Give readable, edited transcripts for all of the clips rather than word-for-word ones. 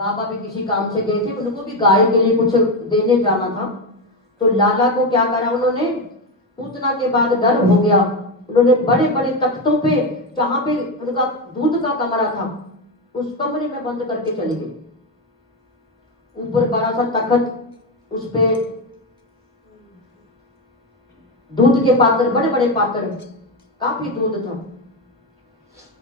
बाबा भी किसी काम से गए थे, उनको भी गाय के लिए कुछ देने जाना था। तो लाला को क्या करा उन्होंने, पूतना के बाद डर हो गया, उन्होंने बड़े बड़े तख्तों पे, जहां पे उनका दूध का कमरा था, उस कमरे में बंद करके चले गए। ऊपर बड़ा सा तख्त, उस पे दूध के पात्र, बड़े बड़े पात्र, काफी दूध था।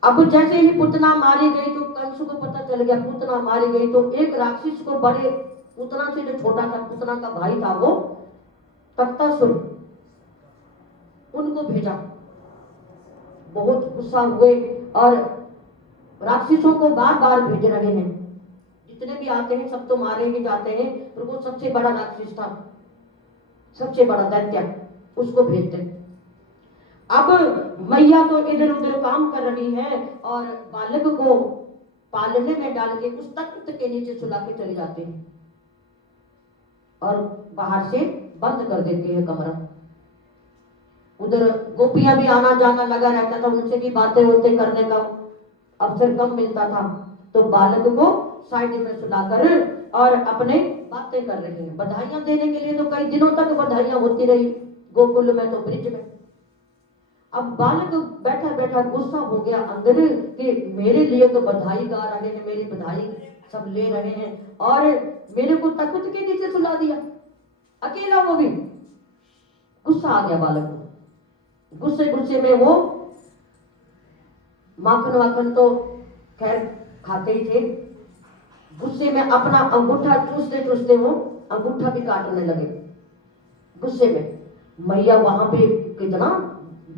अब जैसे ही पुतना मारी गई तो कंस को पता चल गया पुतना मारी गई, तो एक राक्षस को, बड़े पुतना से जो छोटा था, पुतना का भाई था वो तख्तासुर, उनको भेजा। बहुत गुस्सा हुए और राक्षसों को बार बार भेज रहे हैं, जितने भी आते हैं सब तो मारे ही जाते हैं, पर वो सबसे बड़ा राक्षस था, सबसे बड़ा दैत्य, उसको भेजते। अब मैया तो इधर उधर काम कर रही है और बालक को पालने में डाल के उस तख्त के नीचे सुला के चले जाते हैं और बाहर से बंद कर देते हैं कमरा। उधर गोपियां भी आना जाना लगा रहता था, उनसे भी बातें होते करने का अवसर कम मिलता था, तो बालक को साइड में सुलाकर और अपने बातें कर रहे हैं। बधाइयां देने के लिए तो कई दिनों तक बधाइयां होती रही गोकुल में, तो ब्रिज में। अब बालक बैठा बैठा गुस्सा हो गया अंदर कि मेरे लिए तो बधाई गा रहे हैं, मेरी बधाई सब ले रहे हैं, और मेरे को तख्त के नीचे सुला दिया अकेला, वो भी। गुस्सा आ गया बालक को। गुस्से गुस्से में वो माखन वाखन तो खैर खाते ही थे, गुस्से में अपना अंगूठा चूसते चूसते वो अंगूठा भी काटने लगे गुस्से में। मैया वहां पे कितना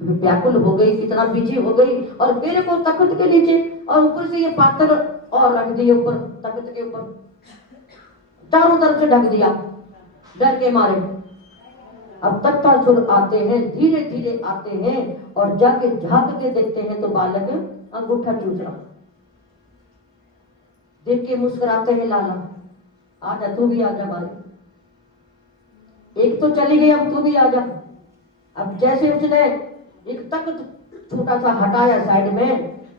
व्याकुल हो गई, कितना बिजी हो गई, और मेरे को तख्त के नीचे, और ऊपर से ये पात्र और रख दिए ऊपर तख्त के ऊपर, चारों तरफ से ढक दिया डर के मारे। अब तख्तासुर आते हैं, धीरे धीरे आते हैं और जाके झांक के देखते हैं तो बालक अंगूठा चूस रहा। देख के मुस्कुराते हैं, लाला आजा, तू भी आजा बालक, एक तो चली गई, अब तू भी आजा। अब जैसे उसने एक तख्त छोटा सा हटाया साइड में,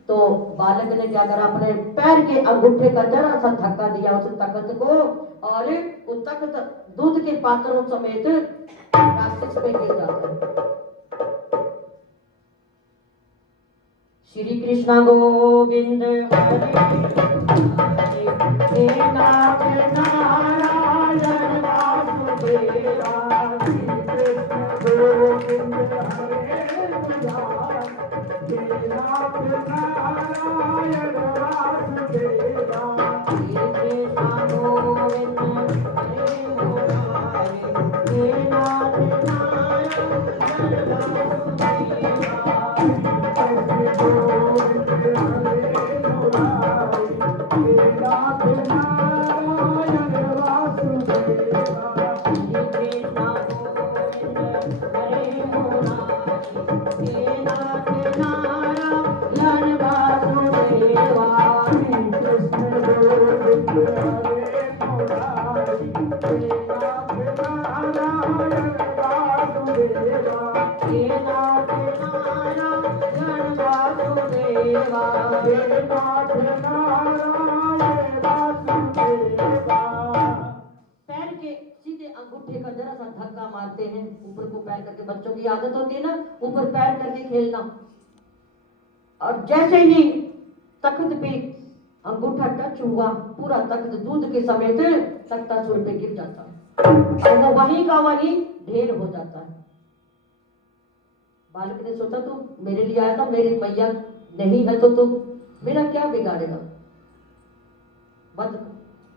तो बालक ने क्या करा, अपने पैर के अंगूठे का जरा सा धक्का दिया उस तख्त को, और वो तख्त दूध के पात्रों समेत राक्षस पे गिर जाता है। श्री कृष्ण गोविंद हरे हे नाथ नारायण वासुदेवा, श्री कृष्ण गोविंद हरे हे नाथ नारायण वासुदेवा, श्री कृष्ण गोविंद हरे मुरारे, हे नाथ नारायण वासुदेवा, अंगूठे का जरा सा धक्का मारते हैं, ऊपर को पैर करके, बच्चों की आदत होती है ना ऊपर पैर करके खेलना, और जैसे ही तख्त पे अंगूठा टच हुआ, पूरा तख्त दूध के समेत तख्तासुर पे गिर जाता है, और वो वहीं का वहीं ढेर हो जाता है। बालक ने सोचा तो मेरे लिए आया था, मेरी मैया नहीं है तो मेरा क्या बिगाड़ेगा, बस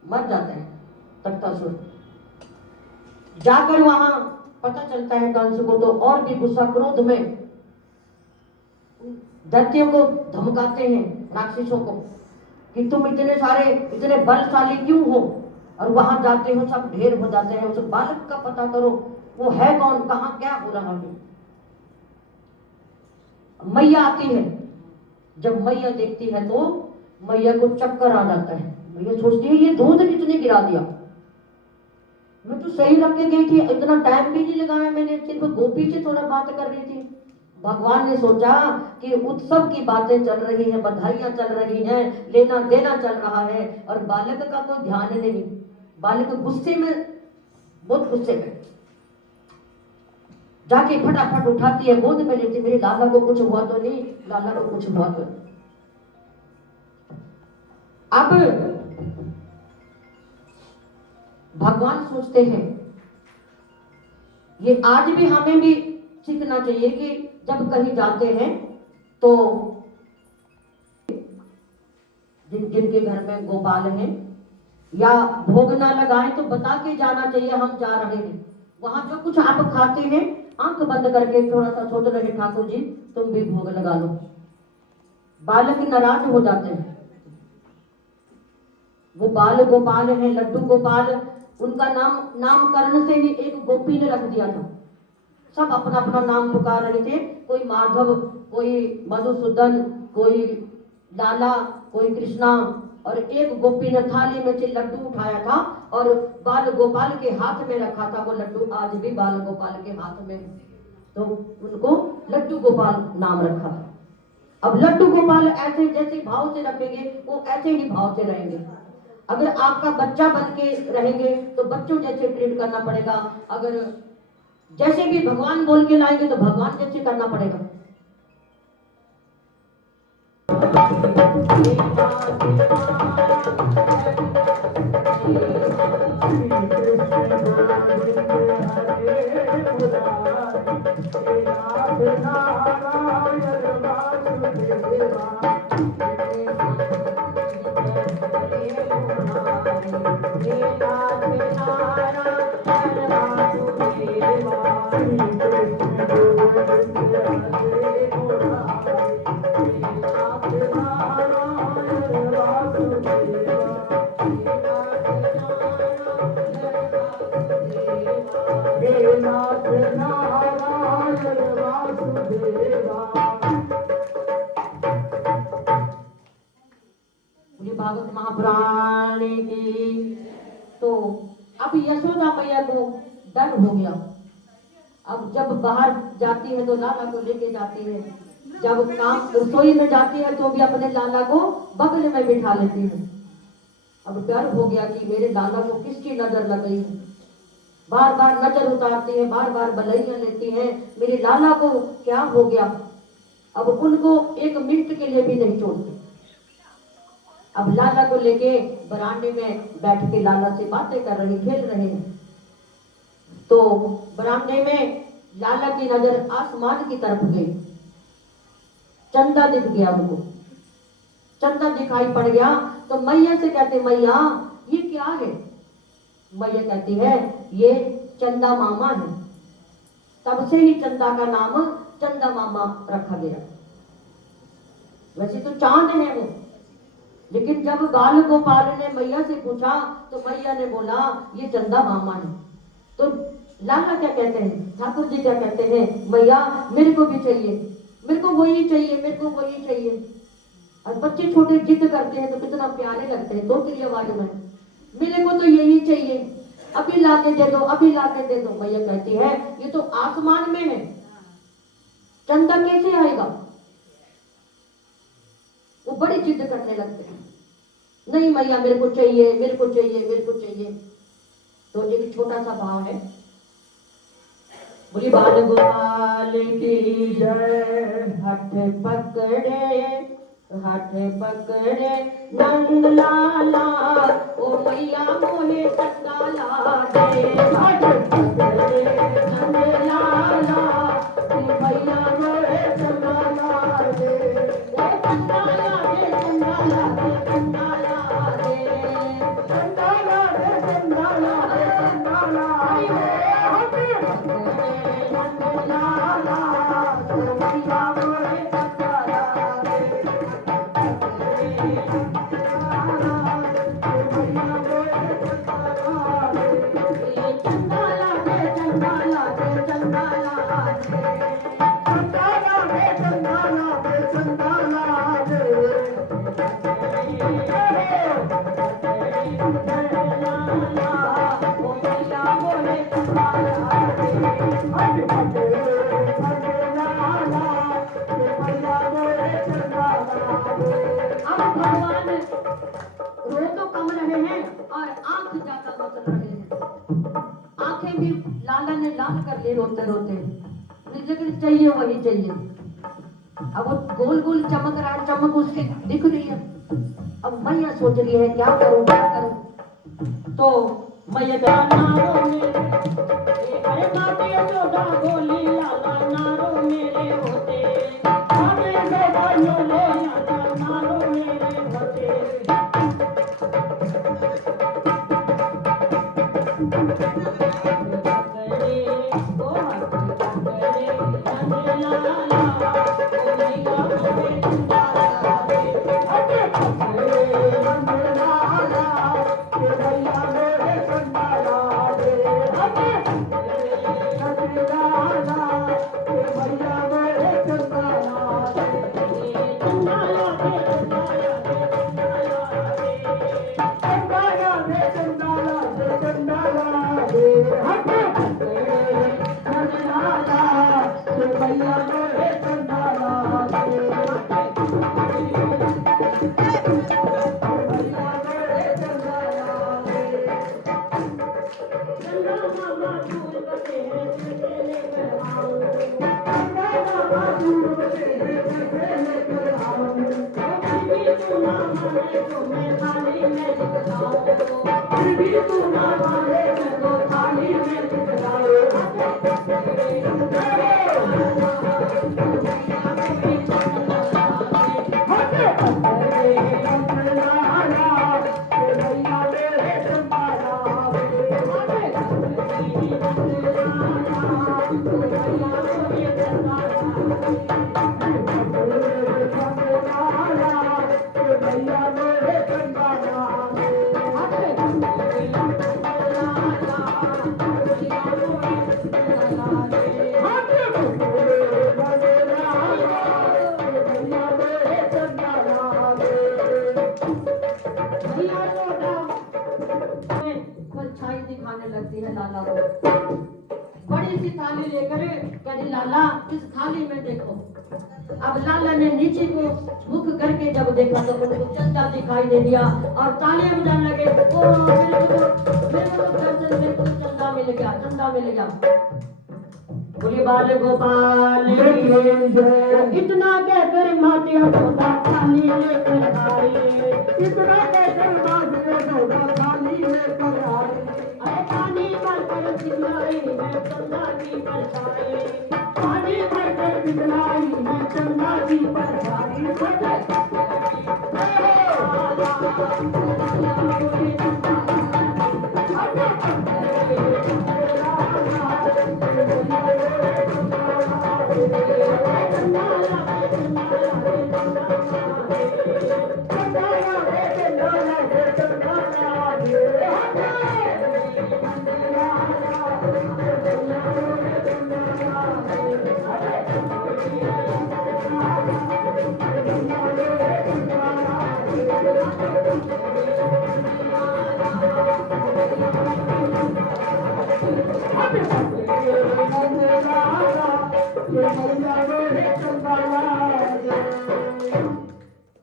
मर जाता है तख्तासुर। जाकर वहां पता चलता है कंस को, तो और भी गुस्सा क्रोध में दैत्यों को धमकाते हैं, राक्षसों को, कि तुम इतने सारे इतने बलशाली क्यों हो, और वहां जाते हो सब ढेर हो जाते हैं। उस बालक का पता करो, वो है कौन, कहां क्या हो रहा है। मैया आती है, जब मैया देखती है तो मैया को चक्कर आ जाता है। मैया सोचती है ये दूध किसने गिरा दिया, मैं तो सही रख के गई थी, इतना टाइम भी नहीं लगाया मैंने, सिर्फ गोपी से थोड़ा बात कर रही थी, भगवान ने सोचा कि उत्सव की बातें चल रही हैं, बधाइयां चल रही हैं, लेना देना चल रहा है, और बालक का कोई ध्यान नहीं। बालक गुस्से में, बहुत गुस्से में जाके फटाफट उठाती है, गोद में लेती, मेरे लाला को कुछ हुआ तो नहीं, लाला को कुछ हुआ तो नहीं। अब भगवान सोचते हैं, ये आज भी हमें भी सीखना चाहिए कि जब कहीं जाते हैं तो जिनके घर में गोपाल हैं या भोग ना लगाएं तो बता के जाना चाहिए हम जा रहे हैं। वहां जो कुछ आप खाते हैं आंख बंद करके थोड़ा सा सोच रहे, ठाकुर जी तुम भी भोग लगा लो। बालक नाराज हो जाते हैं। वो बाल गोपाल है, लड्डू गोपाल, उनका नामकरण से ही एक गोपी ने रख दिया था। सब अपना अपना नाम पुकार रहे थे, कोई माधव, कोई मधुसूदन, कोई लाला, कोई कृष्णा, और एक गोपी ने थाली में से लड्डू उठाया था और बाल गोपाल के हाथ में रखा था। वो लड्डू आज भी बाल गोपाल के हाथ में, तो उनको लड्डू गोपाल नाम रखा था। अब लड्डू गोपाल ऐसे जैसे भाव से रखेंगे वो ऐसे ही भाव से रहेंगे। अगर आपका बच्चा बन के रहेंगे तो बच्चों जैसे ट्रीट करना पड़ेगा, अगर जैसे भी भगवान बोल के लाएंगे तो भगवान जैसे करना पड़ेगा। भागवत महापुराण की। तो अब यशोदा मैया को डर हो गया। अब जब बाहर जाती है तो लाला को लेके जाती है, जब काम रसोई में जाती है तो भी अपने लाला को बगल में बिठा लेती है। अब डर हो गया कि मेरे लाला को किसकी नजर लग गई है। बार बार नजर उतारती है, बार बार बलैया लेती है, मेरे लाला को क्या हो गया। अब उनको एक मिनट के लिए भी नहीं छोड़ती। अब लाला को लेके बरामदे में बैठ के लाला से बातें कर रही, खेल रहे हैं। तो बरामदे में लाला की नजर आसमान की तरफ गई। चंदा दिख गया उनको, चंदा दिखाई पड़ गया। तो मैया से कहते, मैया ये क्या है। मैया कहती है ये चंदा मामा है। तब से ही चंदा का नाम चंदा मामा रखा गया। वैसे तो चांद है वो, लेकिन जब बाल गोपाल ने मैया से पूछा तो मैया ने बोला ये चंदा मामा है। तो लाला क्या कहते हैं, ठाकुर जी क्या कहते हैं, मैया मेरे को भी चाहिए, मेरे को वही चाहिए, मेरे को वही चाहिए। और बच्चे छोटे जिद करते हैं तो कितना प्यारे लगते हैं, तो तेरी आवाज में मेरे को तो यही चाहिए, अभी लाके दे दो, अभी लाके दे दो। मैया कहती है ये तो आसमान में है, चंदा कैसे आएगा। वो बड़ी जिद करने लगते हैं, नहीं मैया मेरे को चाहिए, मेरे को चाहिए, मेरे को चाहिए। तो एक छोटा सा भाव है, बोली बाल गोपाल की जय। हठ पकड़े, हठ पकड़े नंद लाला, ओ मैया मोहे चंदा ला दे। हठ पकड़े नंद लाला, ओ मैया मोहे चंदा ला दे। ओ चंदा ला दे, चंदा ला दे, चंदा ला दे, चंदा ला दे, चंदा ला दे, चंदा ला दे। हठ पकड़े नंद लाला, ओ मैया मोहे चंदा ला दे। आंख ज्यादा मचल रहे हैं। आंखें भी लाला ने लाल कर ली रोते रोते, लेकिन चाहिए वही चाहिए। अब वो गोल गोल चमक रहा है, चमक उसकी दिख रही है। अब मैया सोच रही है क्या करूं क्या करूं। तो मैया नारो मेरे, अरे बाटे जोड़ा गोली लाला नारो मेरे होते, बाटे जोड़ा योले लाला नारो मेरे होते। परछाई दिखाने लगती है लाला को। बड़ी सी थाली लेकर कहती लाला इस थाली में देखो। अब लाला ने नीचे को मुख करके जब देखा तो उनको चंदा दिखाई दे दिया और तालियां बजाने लगे। ओ मेरे को दर्शन, मेरे को चंदा मिल गया, चंदा मिल गया। बोले बाल गोपाल इतना कहकर माते होता थाली लेकर आए, इतना कहकर माते होता थाली लेकर आए। अरे पानी भरकर दिखलाई मैं चंदा की परछाई, पानी भरकर दिखलाई मैं चंदा की परछाई।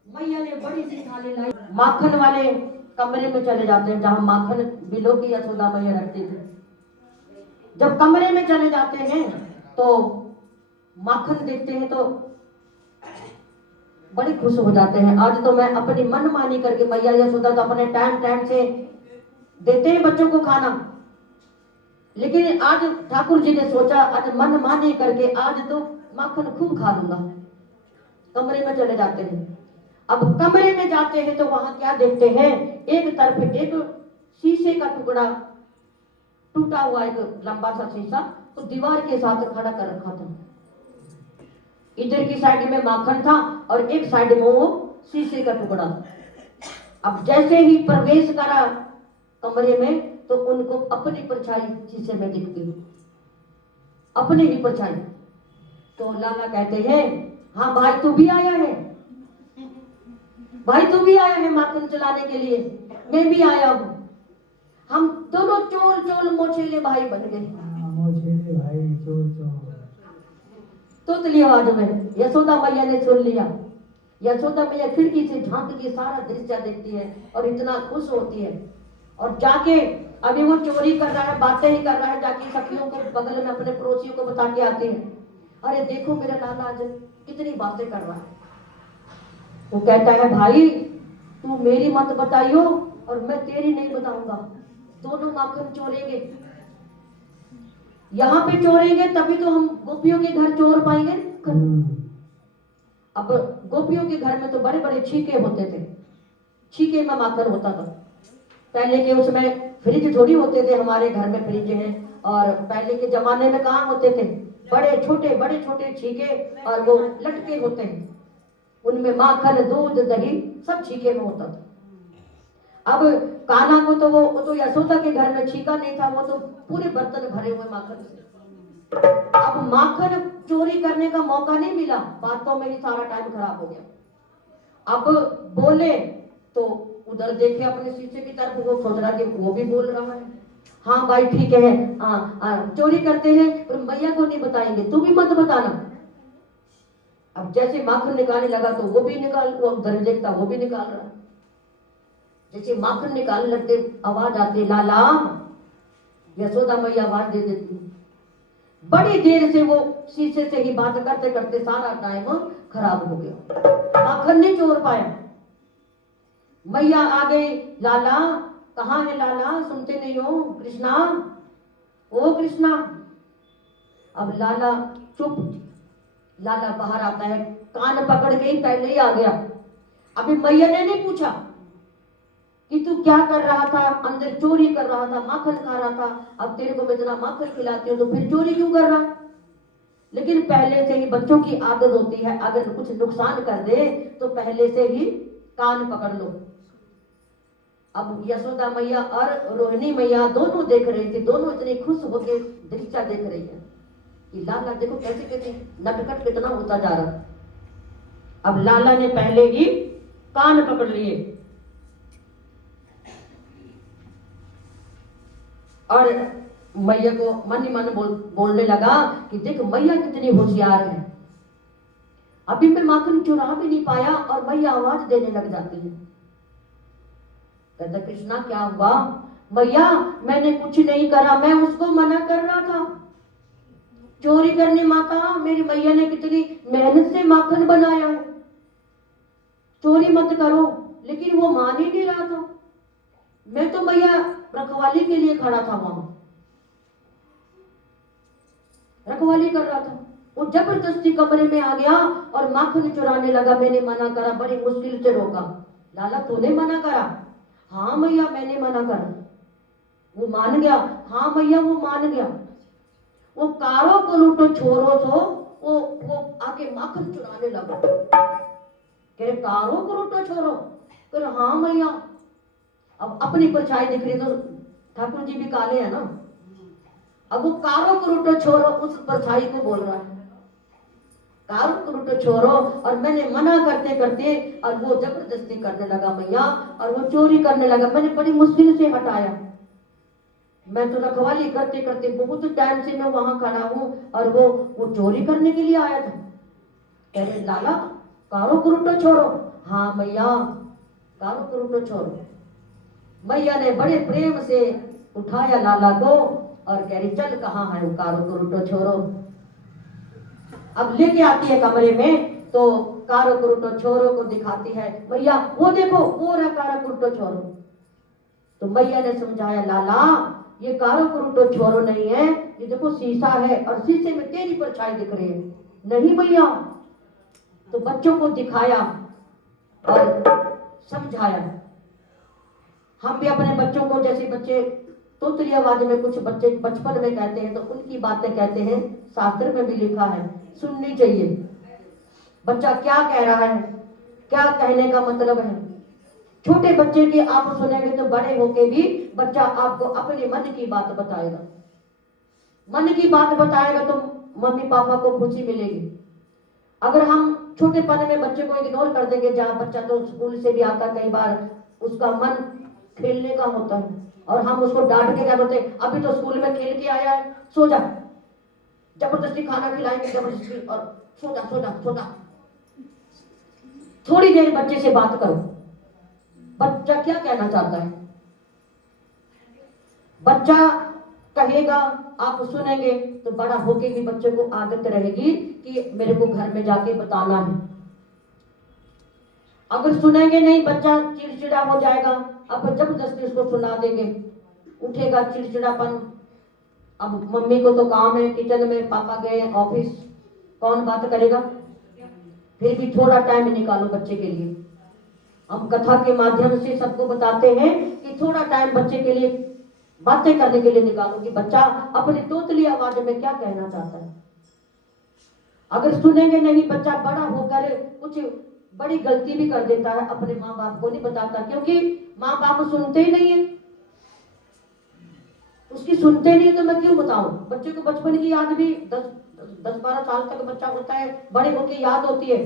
मैया ने बड़ी सी थाली लाई। माखन वाले कमरे में चले जाते हैं जहां माखन बिलो की यशोदा मैया रखती थी। जब कमरे में चले जाते हैं तो माखन देखते हैं तो बड़े खुश हो जाते हैं। आज तो मैं अपनी मन मानी करके, मैया यशोदा तो अपने टाइम टाइम से देते हैं बच्चों को खाना, लेकिन आज ठाकुर जी ने सोचा आज मन मानी करके आज तो माखन खूब खा लूंगा। कमरे में चले जाते हैं। अब कमरे में जाते हैं तो वहां क्या देखते हैं, एक तरफ एक शीशे का टुकड़ा टूटा हुआ, एक लंबा सा शीशा तो दीवार के साथ खड़ा कर रखा था। इधर की साइड में माखन था और एक साइड में वो शीशे का टुकड़ा। अब जैसे ही प्रवेश करा कमरे में तो उनको अपनी परछाई शीशे में दिखती, अपने ही परछाई। तो लाला कहते हैं हाँ भाई तू भी आया है, भाई तू भी आया है माखन चलाने के लिए, मैं भी आया हूँ। हम दोनों चोल चोल मोचेले भाई बन गए। मोचेले भाई चोल चोल। तोतली आवाज में यशोदा मैया ने सुन लिया। यशोदा मैया खिड़की से झांक के सारा दृश्य देखती है और इतना खुश होती है। और जाके अभी वो चोरी कर रहा है, बातें ही कर रहा है, जाके सखियों को बगल में अपने पड़ोसियों को बता के आते हैं, अरे देखो मेरा लाला आज कितनी बातें कर रहा है। वो कहता है भाई तू मेरी मत बताइयो और मैं तेरी नहीं बताऊंगा, दोनों माखन चोरेंगे। यहाँ पे चोरेंगे तभी तो हम गोपियों के घर चोर पाएंगे। अब गोपियों के घर में तो बड़े बड़े छीके होते थे, छीके में माखन होता था। पहले के उसमें फ्रिज थोड़ी होते थे, हमारे घर में फ्रिज है, और पहले के जमाने में कहाँ होते थे, बड़े छोटे छीके और वो लटके होते हैं, उनमें माखन दूध दही सब छीके में होता था। अब कान्हा को तो वो तो यशोदा के घर में छीका नहीं था, वो तो पूरे बर्तन भरे हुए माखन से। अब माखन चोरी करने का मौका नहीं मिला, बातों में ही सारा टाइम खराब हो गया। अब बोले तो उधर देखे अपने शीशे की तरफ, वो सोच रहा कि वो भी बोल रहा है, हाँ भाई ठीक है, चोरी करते हैं पर मैया को नहीं बताएंगे, तू भी मत बताना। अब जैसे माखन निकालने लगा तो वो भी निकाल, वो उधर देखता वो भी निकाल रहा है। जैसे माखन निकालने लगते आवाज आती लाला, यशोदा मैया आवाज दे देती। बड़ी देर से वो शीशे से ही बात करते करते सारा टाइम खराब हो गया, माखन नहीं चोर पाया। मैया आ गई, लाला कहाँ है लाला, सुनते नहीं हो कृष्णा, ओ कृष्णा। अब लाला चुप, लाला बाहर आता है, कान पकड़ के ही पहले ही आ गया। अभी मैया ने नहीं पूछा कि तू क्या कर रहा था, अंदर चोरी कर रहा था, माखन खा रहा था, अब तेरे को मैं इतना माखन खिलाती हूँ तो फिर चोरी क्यों कर रहा। लेकिन पहले से ही बच्चों की आदत होती है, अगर कुछ नुकसान कर दे तो पहले से ही कान पकड़ लो। अब यशोदा मैया और रोहिणी मैया दोनों देख रही थी, दोनों इतनी खुश होकर दृश्य देख रही है कि लाला देखो कैसे कैसे नटखट कितना होता जा रहा। अब लाला ने पहले ही कान पकड़ लिए और मैया को मन ही मन बोलने लगा कि देख मैया कितनी होशियार है, अभी मैं माखन चुरा भी नहीं पाया और मैया आवाज देने लग जाती है। कहता कृष्णा क्या हुआ, मैया मैंने कुछ नहीं करा, मैं उसको मना कर रहा था चोरी करने, माता मेरी मैया ने कितनी मेहनत से माखन बनाया है, चोरी मत करो, लेकिन वो मान ही नहीं रहा था। मैं तो मैया रखवाली के लिए खड़ा था, वहां रखवाली कर रहा था, वो जबरदस्ती कमरे में आ गया और माखन चुराने लगा, मैंने मना करा, बड़ी मुश्किल से रोका। लाला तूने मना करा, हाँ मैया मैंने मना करा। वो मान गया, हाँ मैया वो मान गया। वो कारों को लूटो छोरो तो वो आके माखन चुराने लगा, कह कारों को लूटो छोरो, कर हाँ मैया। अब अपनी परछाई दिख रही तो ठाकुर जी भी काले हैं ना, अब वो कारों को लूटो छोरो उस परछाई को बोल रहा है, कारों को लूटो छोरो, और मैंने मना करते करते और वो जबरदस्ती करने लगा मैया, और वो चोरी करने लगा, मैंने बड़ी मुश्किल से हटाया। मैं तो रखवाली करते करते बहुत टाइम से मैं वहां खड़ा हूँ और वो चोरी करने के लिए आया था। कह रहे लाला कारो कुरुटो छोड़ो, हाँ मैया कारो कुरुटो छोड़ो। मैया ने बड़े प्रेम से उठाया लाला को और कह रही चल कहाँ है वो कारो कुरुटो छोड़ो। अब लेके आती है कमरे में तो कारो कुरुटो छोरो को दिखाती है, मैया वो देखो वो रहा कारो कुरुटो छोरो। तो मैया ने समझाया लाला ये कारो कुरुटो छोरो नहीं है, ये देखो शीशा है और शीशे में तेरी परछाई दिख रही है। नहीं मैया, तो बच्चों को दिखाया और समझाया। हम भी अपने बच्चों को, जैसे बच्चे तोतली आवाज में कुछ बच्चे बचपन में कहते हैं तो उनकी बातें कहते हैं, शास्त्र में भी लिखा है सुननी चाहिए, बच्चा क्या कह रहा है, क्या कहने का मतलब है। छोटे बच्चे की आप सुनेंगे तो बड़े होके भी बच्चा आपको अपने मन की बात बताएगा, मन की बात बताएगा तो मम्मी पापा को खुशी मिलेगी। अगर हम छोटेपन में बच्चे को इग्नोर कर देंगे, जहाँ बच्चा तो स्कूल से भी आता कई बार उसका मन खेलने का होता है और हम उसको डांट के क्या बोलते हैं, अभी तो स्कूल में खेल के आया है सो जा, जबरदस्ती खाना खिलाएंगे जबरदस्ती और सो जा सो जा सो जा। थोड़ी देर बच्चे से बात करो, बच्चा क्या कहना चाहता है, बच्चा कहेगा, आप सुनेंगे, तो बड़ा होके भी बच्चे को आदत रहेगी कि मेरे को घर में जाके बताना है। अगर सुनेंगे नहीं, बच्चा चिड़चिड़ा हो जाएगा। अब जबरदस्ती उसको सुना देंगे, उठेगा चिड़चिड़ापन। अब मम्मी को तो काम है किचन में, पापा गए ऑफिस, कौन बात करेगा। फिर भी थोड़ा टाइम निकालो बच्चे के लिए। हम कथा के माध्यम से सबको बताते हैं कि थोड़ा टाइम बच्चे के लिए बातें करने के लिए निकालो कि बच्चा अपनी तोतली आवाज में क्या कहना चाहता है। अगर सुनेंगे नहीं, बच्चा बड़ा होकर कुछ बड़ी गलती भी कर देता है, अपने माँ बाप को नहीं बताता, क्योंकि माँ बाप सुनते ही नहीं है। उसकी सुनते नहीं तो मैं क्यों बताऊं। बच्चे को बचपन की याद भी 10-12 साल तक बच्चा होता है, बड़े होकर याद होती है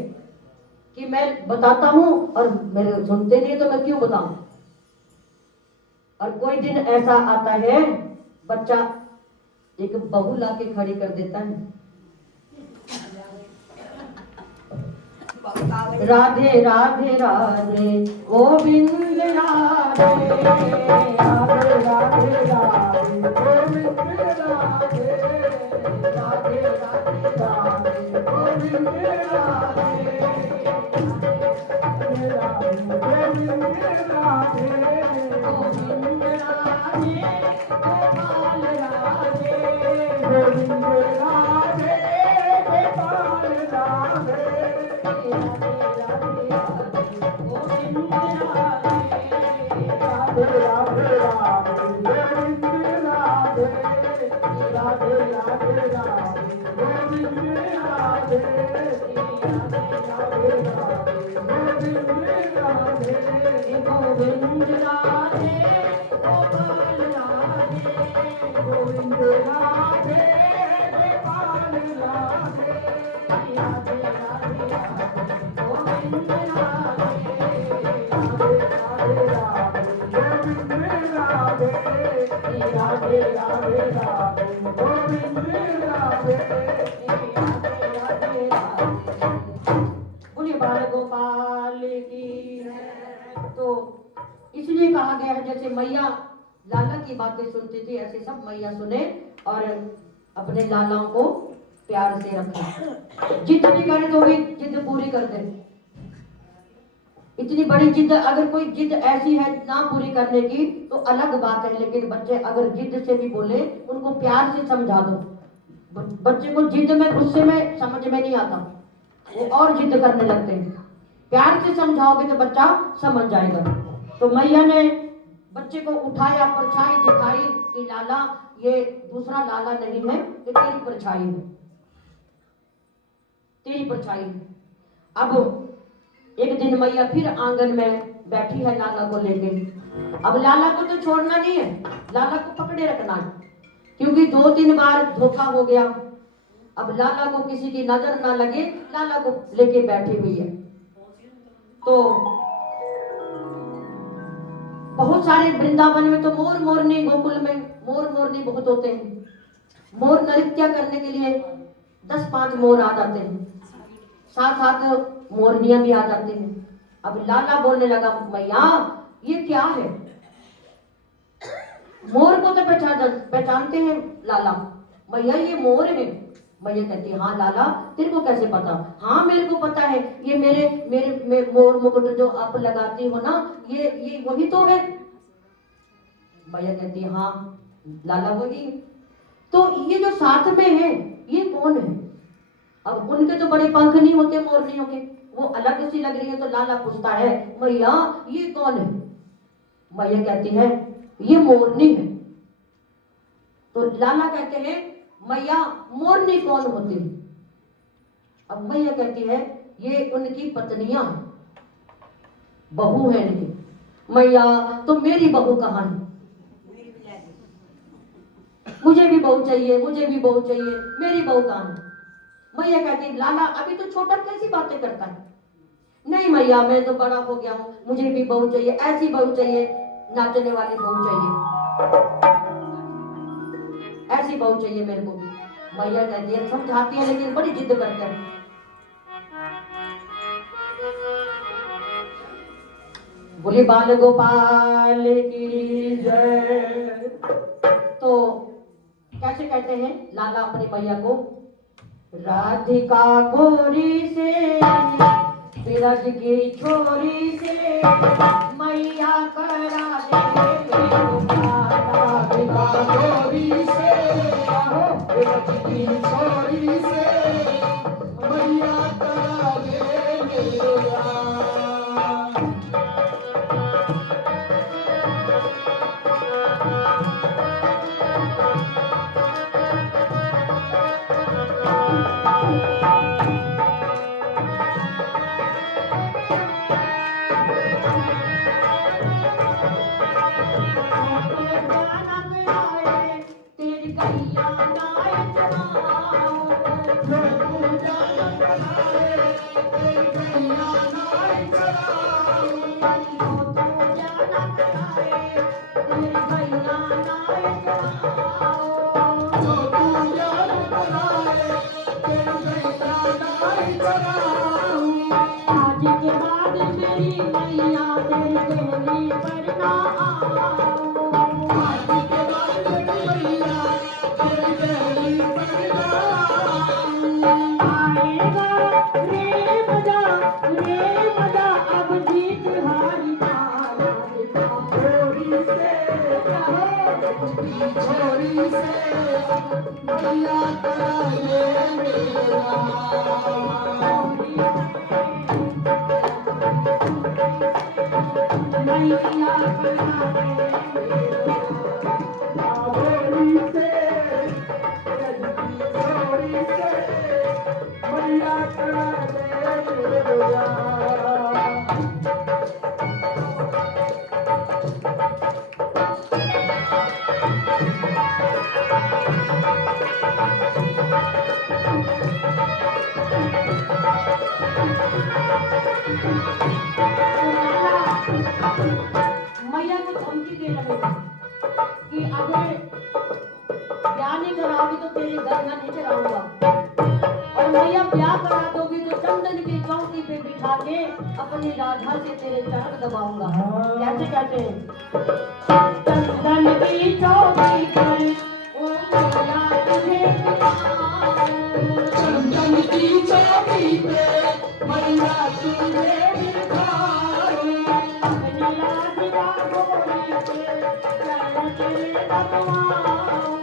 कि मैं बताता हूं और मेरे सुनते नहीं तो मैं क्यों बताऊं। और कोई दिन ऐसा आता है, बच्चा एक बहू ला के खड़ी कर देता है, राधे राधे राधे गोविंद राधे, राधे राधे राधे गोविंद राधे, राधे राधे राधे गोविंद राधे, गोविंद राधे, गोविंद राधे गोपाल राधे, गोविंद राधे गोपाल राधे, बोलिए बाल गोपाल की। तो इसलिए कहा गया है, जैसे मैया लाला की बातें सुनती थी, ऐसे सब मैया सुने और अपने लालाओं को प्यार से रखें। जिद भी करे तो भी जिद पूरी कर दे। इतनी बड़ी जिद, अगर कोई जिद ऐसी है ना पूरी करने की तो अलग बात है, लेकिन बच्चे अगर जिद से भी बोले, उनको प्यार से समझा दो। बच्चे को जिद में, गुस्से में समझ में नहीं आता, वो और जिद करने लगते हैं। प्यार से समझाओगे तो बच्चा समझ जाएगा। तो मैया ने बच्चे को उठाया, परछाई दिखाई कि लाला ये दूसरा लाला नहीं है, ये तेरी परछाई है, तेरी परछाई है। अब एक दिन मैया फिर आंगन में बैठी है लाला को लेके। अब लाला को तो छोड़ना नहीं है, लाला को पकड़े रखना है, क्योंकि 2-3 बार धोखा हो गया। अब लाला को किसी की नजर ना लगे, लाला को लेके बैठी हुई है। तो बहुत सारे वृंदावन में तो मोर मोरनी, गोकुल में मोर मोरनी बहुत होते हैं। मोर नृत्य करने के लिए 10-5 मोर आ जाते हैं, साथ साथ मोरनियां भी आ जाती हैं। अब लाला बोलने लगा, मैया ये क्या है। मोर को तो पहचानते हैं लाला, मैया ये मोर है। मैया कहती है, हाँ लाला तेरे को कैसे पता। हाँ मेरे को पता है, ये मेरे मोर मुकुट जो आप लगाती हो ना, ये वही तो है। मैया कहती है, हाँ लाला वही। तो ये जो साथ में है ये कौन है। अब उनके तो बड़े पंख नहीं होते मोरनियों के, वो अलग सी लग रही है। तो लाला पूछता है, मैया ये कौन है। मैया कहती है, ये मोरनी है। तो लाला कहते हैं, मैया मोरनी कौन होती है। अब मैया कहती है, ये उनकी पत्नियां हैं, बहू है इनकी। मैया तो मेरी बहू कहाँ है, मुझे भी बहू चाहिए, मुझे भी बहू चाहिए, मेरी बहू कहाँ है। मैया कहती, लाला अभी तो छोटा कैसी बातें करता है। नहीं मैया मैं तो बड़ा हो गया हूँ, मुझे भी बहू चाहिए, ऐसी बहू चाहिए, नाचने वाली बहू चाहिए, ऐसी बहू चाहिए मेरे को। मैया कहती है, समझाती है लेकिन बड़ी जिद करते हैं। बोली बाल गोपाल की जय। कैसे कहते हैं लाला अपने मैया को? राधिका गोरी से बिरज की छोरी से मैया करा दे मेरो प्यार। राधिका गोरी से बिरज की छोरी से मैया करा दे मेरो प्यार। मैया को धमकी दे रहे थे कि अगर ब्याह नहीं कराओगी तो तेरे घर नहीं चलाऊंगा, और मैया ब्याह करा दोगी तो चंदन की चौकी पे बिठा के अपनी राधा से तेरे चरण दबाऊंगा। कैसे कहते हैं? चंदन की चौकी पर ओ मैया तुझे बुलाऊं, चंदन की चौकी पे मैया तुझे बिठाऊं, अपनी राधिका गोरी से चरण तेरे दबाऊं,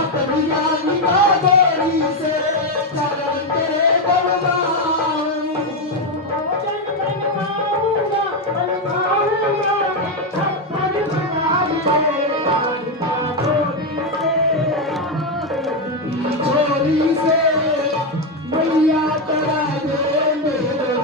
अपनी राधिका गोरी से चरण तेरे दबाऊं, चंदन बनवाऊंगा बनवाऊंगा हर बनार से राधिका गोरी से मैया करा दे मेरा।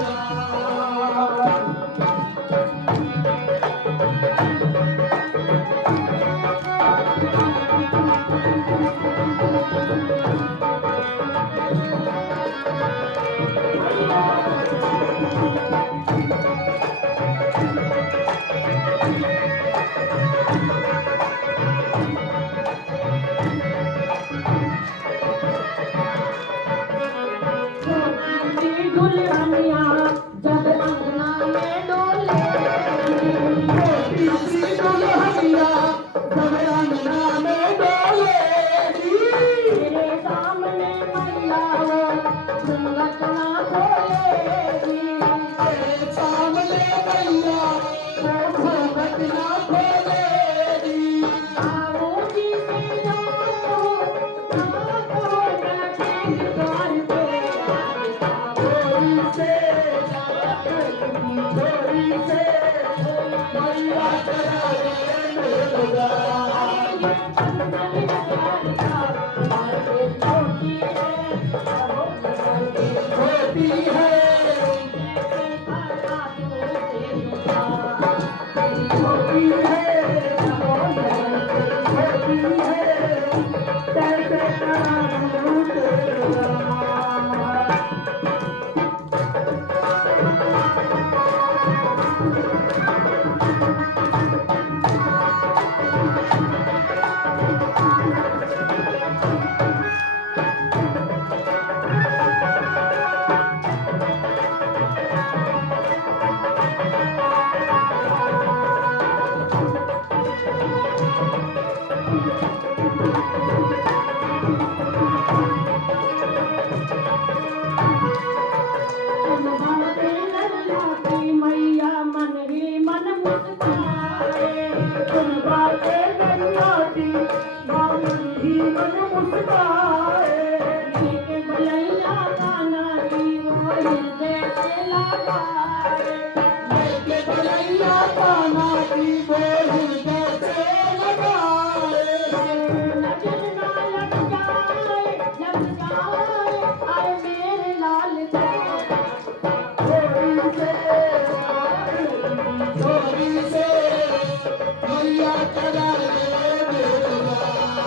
दुल्हनिया जब अंगना में डोले, दुल्हनिया जब अंगना में डोले, तेरे सामने मैया वो घूंघट ना खोलेगी, तेरे सामने मैया वो घूंघट ना खोलेगी। आऊंगी मैं जाऊं ना कहो बैठेंगे द्वार पे, गाए लेके बलैया गाना की वो हृदय से लगाए लेके बलैया गाना की बोल कैसे लगाए नजर ना लग जाए आए मेरे लाल को चोरी से मैया चला ले मेरा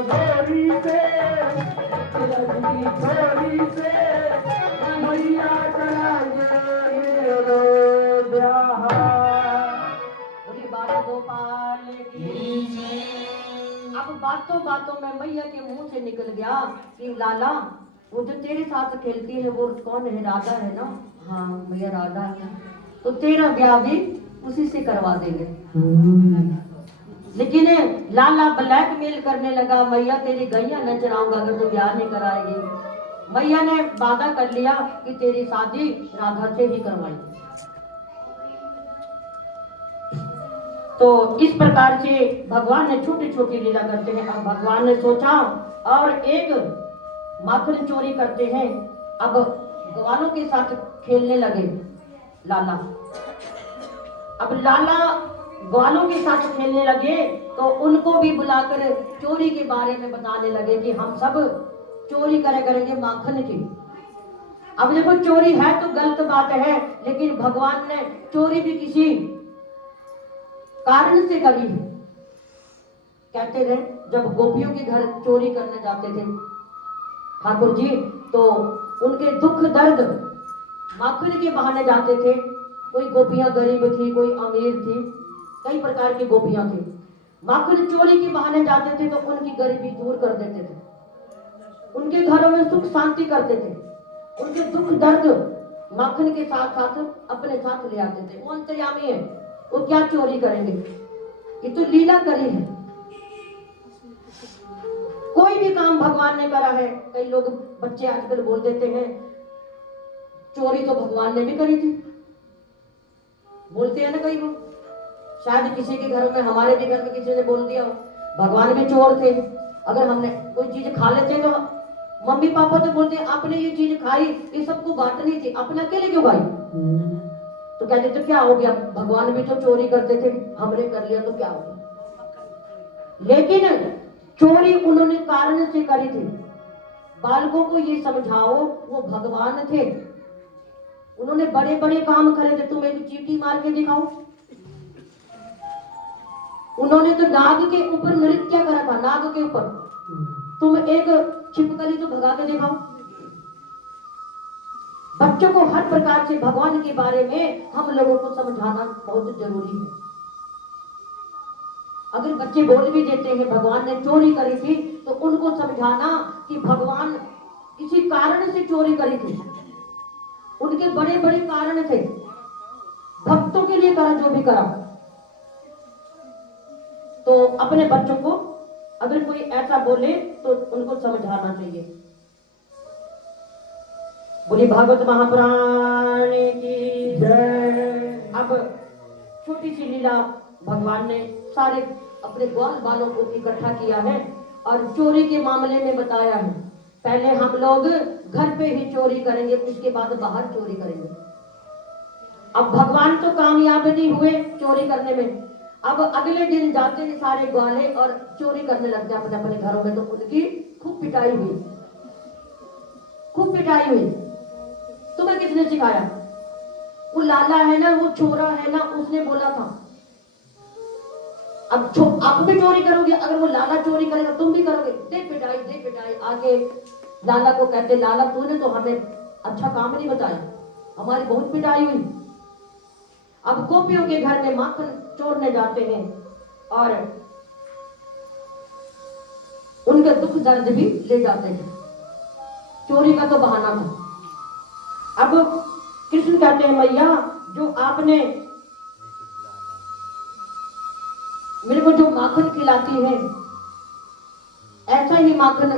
छोरी से रजनी छोरी से मैया चला ले मेरो ब्याह बोली बाल गोपाल की अब बातों बातों में मैया के मुंह से निकल गया कि लाला वो जो तेरे साथ खेलती है वो कौन है? राधा है ना? हाँ मैया राधा है। तो तेरा ब्याह भी उसी से करवा देंगे। लेकिन लाला ब्लैकमेल करने लगा, मैया तेरी गैया न चराऊंगा अगर तू ब्याह नहीं कराएगी। मैया ने वादा कर लिया कि तेरी शादी राधा से ही करवाई। तो इस प्रकार से भगवान ने छोटी छोटी लीला करते हैं। अब भगवान ने सोचा और एक माखन चोरी करते हैं। अब ग्वालों के साथ खेलने लगे लाला। अब लाला ग्वालों के साथ खेलने लगे तो उनको भी बुलाकर चोरी के बारे में बताने लगे कि हम सब चोरी करेंगे माखन की। अब देखो चोरी है तो गलत बात है, लेकिन भगवान ने चोरी भी किसी कारण से करी है। कहते थे जब गोपियों के घर चोरी करने जाते थे ठाकुर जी, तो उनके दुख दर्द माखन के बहाने जाते थे। कोई गोपियां गरीब थी, कोई अमीर थी, कई प्रकार की गोपियां थी। माखन चोरी के बहाने जाते थे तो उनकी गरीबी दूर कर देते थे, उनके घरों में सुख शांति करते थे, उनके दुख दर्द माखन के साथ साथ अपने साथ ले आते थे। वो अंतर्यामी है, वो क्या चोरी करेंगे, ये तो लीला करी है। कोई भी काम भगवान ने करा है। कई लोग बच्चे आजकल बोल देते हैं चोरी तो भगवान ने भी करी थी, बोलते हैं ना कई लोग। शायद किसी के घर में, हमारे भी घर में किसी ने बोल दिया हो भगवान भी चोर थे। अगर हमने कोई चीज खा लेते तो मम्मी पापा तो बोलते हैं आपने ये चीज खाई, ये सबको बांटनी थी, अपने अकेले क्यों खाई? तो कहते तो क्या हो गया, भगवान भी तो चोरी करते थे, हमने कर लिया तो क्या हो गया। लेकिन चोरी उन्होंने कारण से करी थी। बालकों को ये समझाओ वो भगवान थे, उन्होंने बड़े बड़े काम करे थे। तुम एक चींटी मार के दिखाओ। उन्होंने तो नाग के ऊपर नृत्य करा था, नाग के ऊपर। तुम एक छिपकली तो भगा के दिखाओ। बच्चों को हर प्रकार से भगवान के बारे में हम लोगों को समझाना बहुत जरूरी है। अगर बच्चे बोल भी देते हैं भगवान ने चोरी करी थी, तो उनको समझाना कि भगवान किसी कारण से चोरी करी थी, उनके बड़े बड़े कारण थे, भक्तों के लिए करा जो भी करा। तो अपने बच्चों को अगर कोई ऐसा बोले तो उनको समझाना चाहिए। बोली भागवत महापुराण की जय। अब छोटी सी लीला भगवान ने सारे अपने ग्वाल बालों को इकट्ठा किया है और चोरी के मामले में बताया है। पहले हम लोग घर पे ही चोरी करेंगे, उसके बाद बाहर चोरी करेंगे। अब भगवान तो कामयाब नहीं हुए चोरी करने में। अब अगले दिन जाते हैं सारे ग्वाले और चोरी करने लगते हैं अपने अपने घरों में। तो उनकी खूब पिटाई हुई, खूब पिटाई हुई। तुम्हें किसने सिखाया? वो लाला है ना, वो छोरा है ना, उसने बोला था। अब आप भी चोरी करोगे, अगर वो लाला चोरी करेगा तुम भी करोगे। दे पिटाई, दे पिटाई। आगे लाला को कहते लाला तूने तो हमें अच्छा काम नहीं बताया, हमारी बहुत पिटाई हुई। अब गोपियों के घर में माखन चोरने जाते हैं और उनके दुख दर्द भी ले जाते हैं। चोरी का तो बहाना था। अब कृष्ण कहते हैं मैया जो आपने मेरे को जो माखन खिलाती है ऐसा ही माखन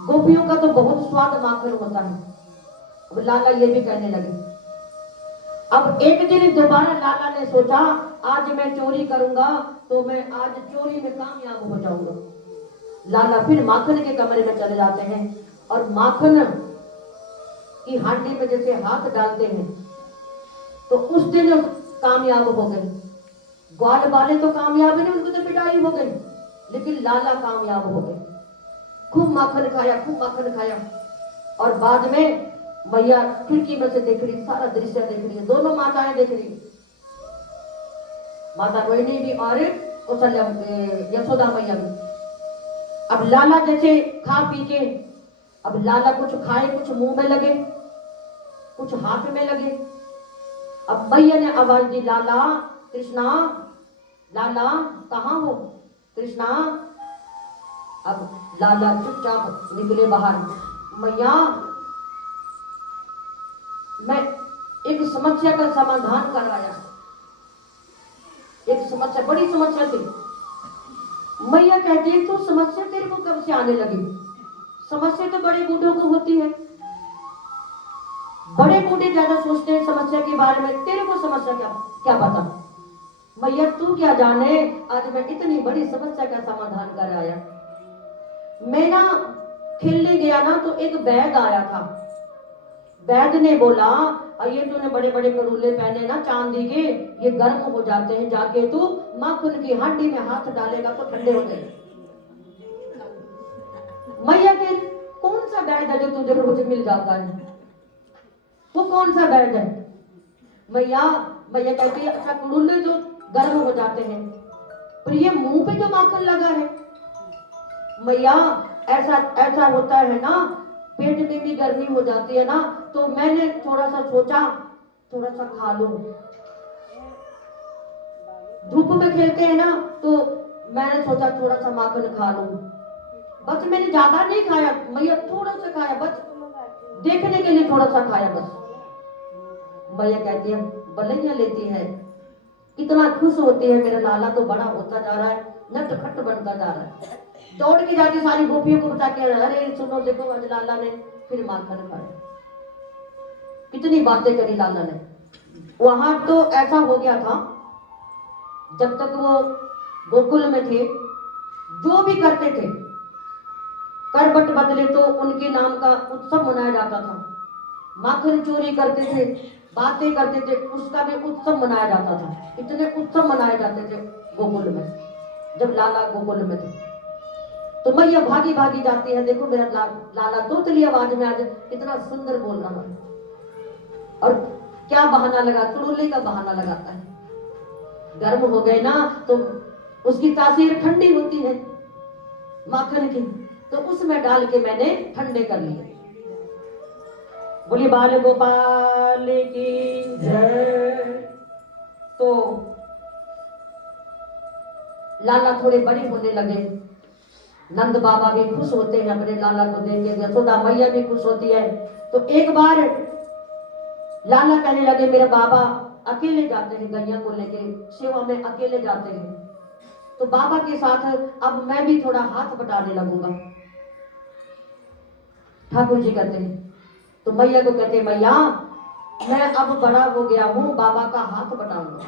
गोपियों का तो बहुत स्वाद माखन होता है। अब लाला ये भी कहने लगे। अब एक दिन दोबारा लाला ने सोचा आज मैं चोरी करूंगा तो मैं आज चोरी में कामयाब हो जाऊंगा। लाला फिर माखन के कमरे में चले जाते हैं और माखन की हांडी में जैसे हाथ डालते हैं तो उस दिन कामयाब हो गए। ग्वाल वाले तो कामयाब नहीं, उनको तो पिटाई हो गई, लेकिन लाला कामयाब हो गए। खूब माखन खाया, खूब माखन खाया। और बाद में मैया खिड़की में से देख रही, सारा दृश्य देख रही है, दोनों माताएं देख रही, माता रोहिणी भी और कौशल्या यशोदा मैया भी। अब लाला जैसे खा पी के, अब लाला कुछ खाए, कुछ मुंह में लगे, कुछ हाथ में लगे। अब मैया ने आवाज दी, लाला कृष्णा, लाला कहाँ हो कृष्णा। अब लाला चुपचाप निकले बाहर। मैया मैं एक समस्या का समाधान कराया, एक समस्या, बड़ी समस्या थी। मैया कहती है तू समस्या तेरे को कब से आने लगी? समस्या तो बड़े बूढ़ों को होती है, बड़े बूढ़े ज्यादा सोचते हैं समस्या के बारे में, तेरे को समस्या क्या क्या पता? मैया तू क्या जाने, आज मैं इतनी बड़ी समस्या का समाधान कर आया। मैं ना खेलने गया ना तो एक बैग आया था। बैग ने बोला ये तूने बड़े बड़े करूले पहने ना चांदी के, ये गर्म हो जाते हैं, जाके तू माखन की हांडी में हाथ डालेगा तो ठंडे हो जाएंगे। मैया के कौन सा बैग है जो तुझे रोज मिल जाता है? वो कौन सा बैग है? मैया मैया कहती है अच्छा करूले जो गर्म हो जाते हैं, पर ये मुंह पे जो माखन लगा है मैया ऐसा ऐसा होता है ना, पेट में भी गर्मी हो जाती है ना, तो मैंने थोड़ा सा सोचा थोड़ा सा खा लो। धूप में खेलते हैं ना तो मैंने सोचा थोड़ा सा माखन खा लूं। बस मैंने ज्यादा नहीं खाया मैया, थोड़ा सा खाया, बस देखने के लिए थोड़ा सा खाया बस। मैया कहती है बलैया लेती है, कितना खुश होती है, मेरा लाला तो बड़ा होता जा रहा है, नटखट बनता जा रहा है। दौड़ के जाके सारी गोपियों को बता के अरे सुनो देखो आज लाला ने फिर माखन खाया। कितनी बातें करी लाला ने। वहां तो ऐसा हो गया था जब तक वो गोकुल में थे, जो भी करते थे करबट बदले तो उनके नाम का उत्सव मनाया जाता था। माखन चोरी करते थे, बातें करते थे, उसका भी उत्सव मनाया जाता था। इतने उत्सव मनाए जाते थे गोकुल में जब लाला गोकुल में थे। तो मैया भागी भागी जाती है, देखो मेरा लाला तोतली आवाज में आज कितना सुंदर बोल रहा है। और क्या बहाना लगा, कुड़ुल्ले का बहाना लगाता है। गर्म हो गए ना तो उसकी तासीर ठंडी होती है माखन की, तो उसमें डाल के मैंने ठंडे कर लिए। बोलिए बाल गोपाल की जय। तो लाला थोड़े बड़े होने लगे, नंद बाबा भी खुश होते हैं अपने लाला को देख के, यशोदा मैया भी खुश होती है। तो एक बार लाला कहने लगे मेरे बाबा अकेले जाते हैं गैया को लेके सेवा में, अकेले जाते हैं, तो बाबा के साथ अब मैं भी थोड़ा हाथ बटाने लगूंगा। ठाकुर जी कहते हैं, तो मैया को कहते हैं मैया मैं अब बड़ा हो गया हूं, बाबा का हाथ बटाऊंगा।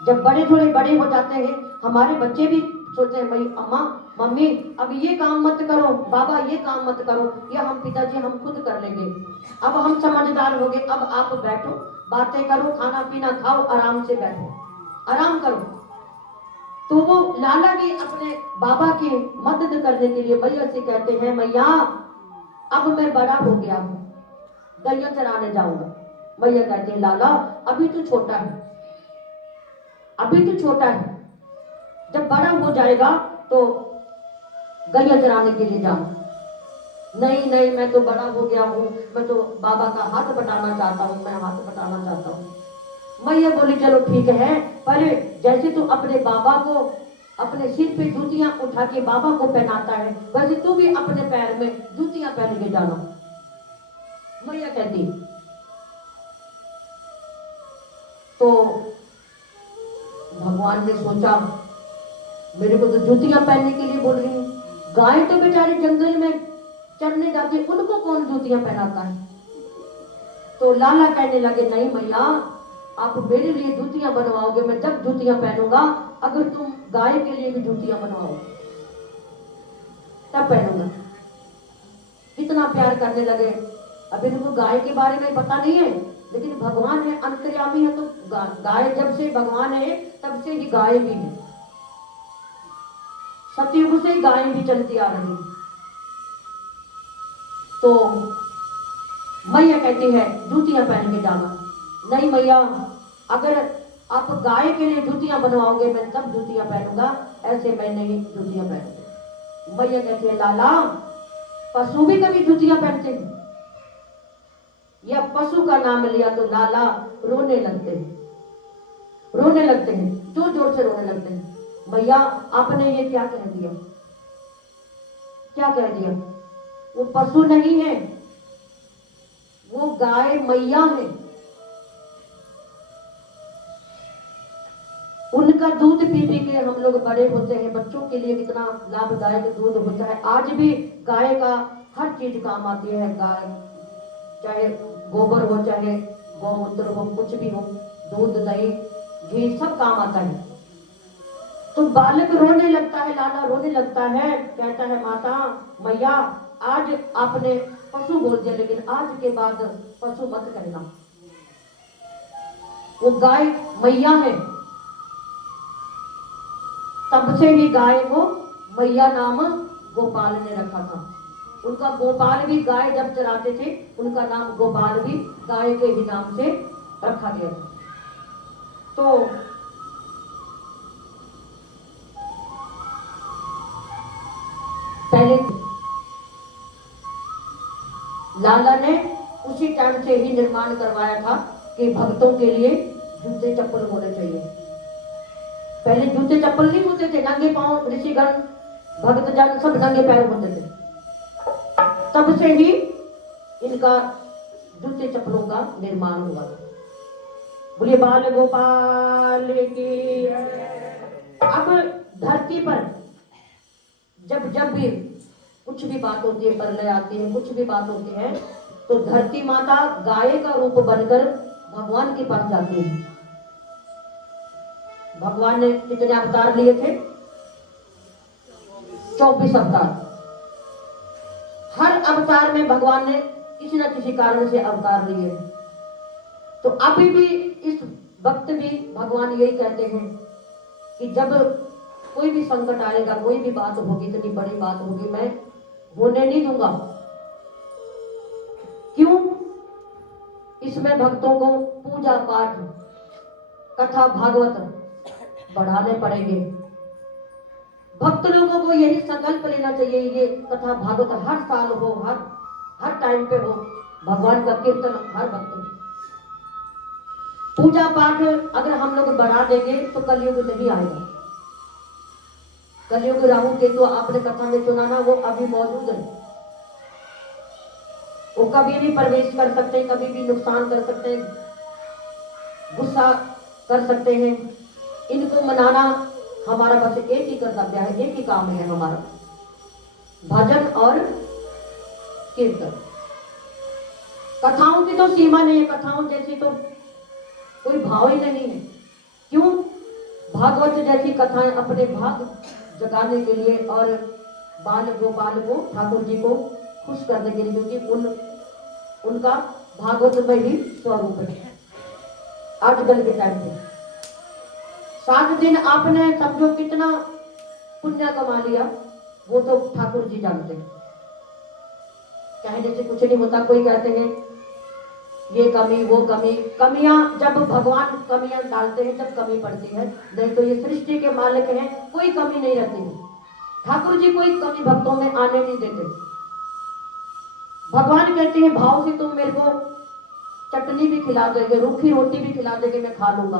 जब बड़े थोड़े बड़े हो जाते हैं हमारे बच्चे भी सोचते हैं भाई अम्मा मम्मी अब ये काम मत करो, बाबा ये काम मत करो, ये हम पिताजी हम खुद कर लेंगे, अब हम समझदार हो गए, अब आप बैठो बातें करो, खाना पीना खाओ, आराम से बैठो, आराम करो। तो वो लाला भी अपने बाबा की मदद करने के लिए मैया से कहते हैं मैया अब मैं बड़ा हो गया हूं, गैया चराने जाऊंगा। मैया कहते हैं लाला अभी तो छोटा है, अभी तो छोटा है, जब बड़ा हो जाएगा तो गैया चराने के लिए जाऊं। नहीं नहीं मैं तो बड़ा हो गया हूं, मैं तो बाबा का हाथ बटाना चाहता हूं, मैं हाथ बटाना चाहता हूं। मैया बोली चलो ठीक है, पर जैसे तू अपने बाबा को अपने सिर पे जूतियां उठा के बाबा को पहनाता है, वैसे तू भी अपने पैर में जूतियां पहन के जाना। मैया कहती तो भगवान ने सोचा मेरे को तो जूतियां पहनने के लिए बोल रही हूँ, गाय तो बेचारी जंगल में चरने जाती, उनको कौन जूतियां पहनाता है। तो लाला कहने लगे नहीं मैया, आप मेरे लिए जूतियां बनवाओगे, मैं जब जूतियां पहनूंगा, अगर तुम गाय के लिए भी जूतियां बनवाओ तब पहनूंगा। कितना प्यार करने लगे। अब इनको गाय के बारे में पता नहीं है, लेकिन भगवान है, अंतर्यामी है, तो गाय जब से भगवान है तब से ही गाय भी है, सतयुग से गाय भी चलती आ रही है। तो मैया कहती है जूतियां पहन के जाना। नहीं मैया, अगर आप गाय के लिए जूतियां बनवाओगे मैं तब जूतियां पहनूंगा, ऐसे मैं नहीं जूतियां पहनूंगा। मैया कहती है लाला, पशु भी कभी जूतियां पहनते हैं? या पशु का नाम लिया तो लाला रोने लगते हैं, रोने लगते हैं, जोर जोर से रोने लगते हैं। भैया आपने ये क्या कह दिया, क्या कह दिया? वो पशु नहीं है, वो गाय मैया है। उनका दूध पी पी के हम लोग बड़े होते हैं, बच्चों के लिए कितना लाभदायक दूध होता है। आज भी गाय का हर चीज काम आती है। गाय चाहे गोबर हो, चाहे गौमूत्र हो, कुछ भी हो, दूध दही घी सब काम आता है। तो बालक रोने लगता है, लाला रोने लगता है, कहता है माता मैया आज आपने पशु बोल दिया, लेकिन आज के बाद पशु मत कहना, वो गाय मैया है। तब से ही गाय को मैया नाम गोपाल ने रखा था। उनका गोपाल भी, गाय जब चराते थे उनका नाम गोपाल भी गाय के ही नाम से रखा गया था। तो पहले लाला ने उसी टाइम से ही निर्माण करवाया था कि भक्तों के लिए जूते चप्पल होने चाहिए। पहले जूते चप्पल नहीं होते थे, नंगे पांव ऋषिगण भक्तजन सब नंगे पैर होते थे। तब से ही इनका जूते चप्पलों का निर्माण हुआ। बोलिए बाल गोपाल की। अब धरती पर जब जब भी कुछ भी बात होती है, प्रलय आती है, कुछ भी बात होती है, तो धरती माता गाय का रूप बनकर भगवान के पास जाती है। भगवान ने कितने अवतार लिए थे? 24 अवतार। हर अवतार में भगवान ने किसी न किसी कारण से अवतार लिए। तो अभी भी इस वक्त भी भगवान यही कहते हैं कि जब कोई भी संकट आएगा, कोई भी बात होगी, इतनी बड़ी बात होगी, मैं होने नहीं दूंगा। क्यों? इसमें भक्तों को पूजा पाठ, कथा भागवत बढ़ाने पड़ेंगे। भक्त लोगों को यही संकल्प लेना चाहिए, ये कथा भागवत हर साल हो, हर टाइम पे हो, भगवान का कीर्तन हर वक्त। पूजा पाठ अगर हम लोग बढ़ा देंगे तो कलयुग नहीं आएगा। कलयुग राहु केतु आपने कथा में सुना ना, वो अभी मौजूद है। वो कभी भी प्रवेश कर सकते हैं, कभी भी नुकसान कर सकते हैं, गुस्सा कर सकते हैं। इनको मनाना हमारा बस एक ही कर्तव्य है, एक ही काम है हमारा, भजन और कीर्तन। कथाओं की तो सीमा नहीं है, कथाओं जैसी तो कोई भाव ही नहीं है। क्यों? भागवत जैसी कथाएं अपने भाग जगाने के लिए और बाल गोपाल को, ठाकुर जी को खुश करने के लिए, क्योंकि उनका भागवत में ही स्वरूप है। आजकल के टाइम पे 7 दिन आपने समझो कितना पुण्य कमा लिया, वो तो ठाकुर जी जानते हैं। कहने से कुछ नहीं होता। कोई कहते हैं ये कमी वो कमी, कमियां जब भगवान कमियां डालते हैं जब कमी पड़ती है, नहीं तो ये सृष्टि के मालिक हैं, कोई कमी नहीं रहती है। ठाकुर जी कोई कमी भक्तों में आने नहीं देते। भगवान कहते हैं भाव से तुम मेरे को चटनी भी खिला देंगे, रूखी रोटी भी खिला देंगे, मैं खा लूंगा।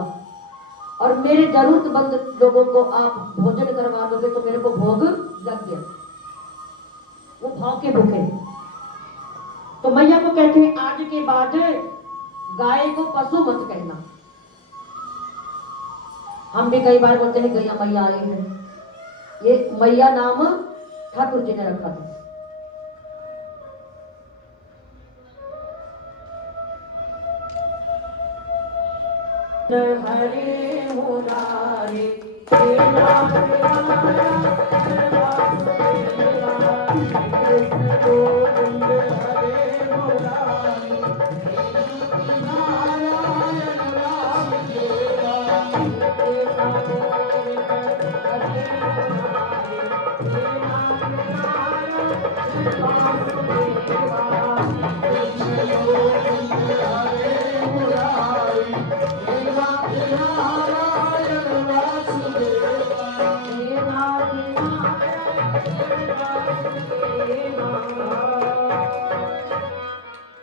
और मेरे जरूरतमंद लोगों को आप भोजन करवा दोगे तो मेरे को भोग लग गया। वो भाव के भूखे। तो मैया को कहते हैं आज के बाद गाय को पशु मत कहना। हम भी कई बार बोलते हैं गैया मैया आई है, ये मैया नाम ठाकुर जी ने रखा था। हरे मुरारे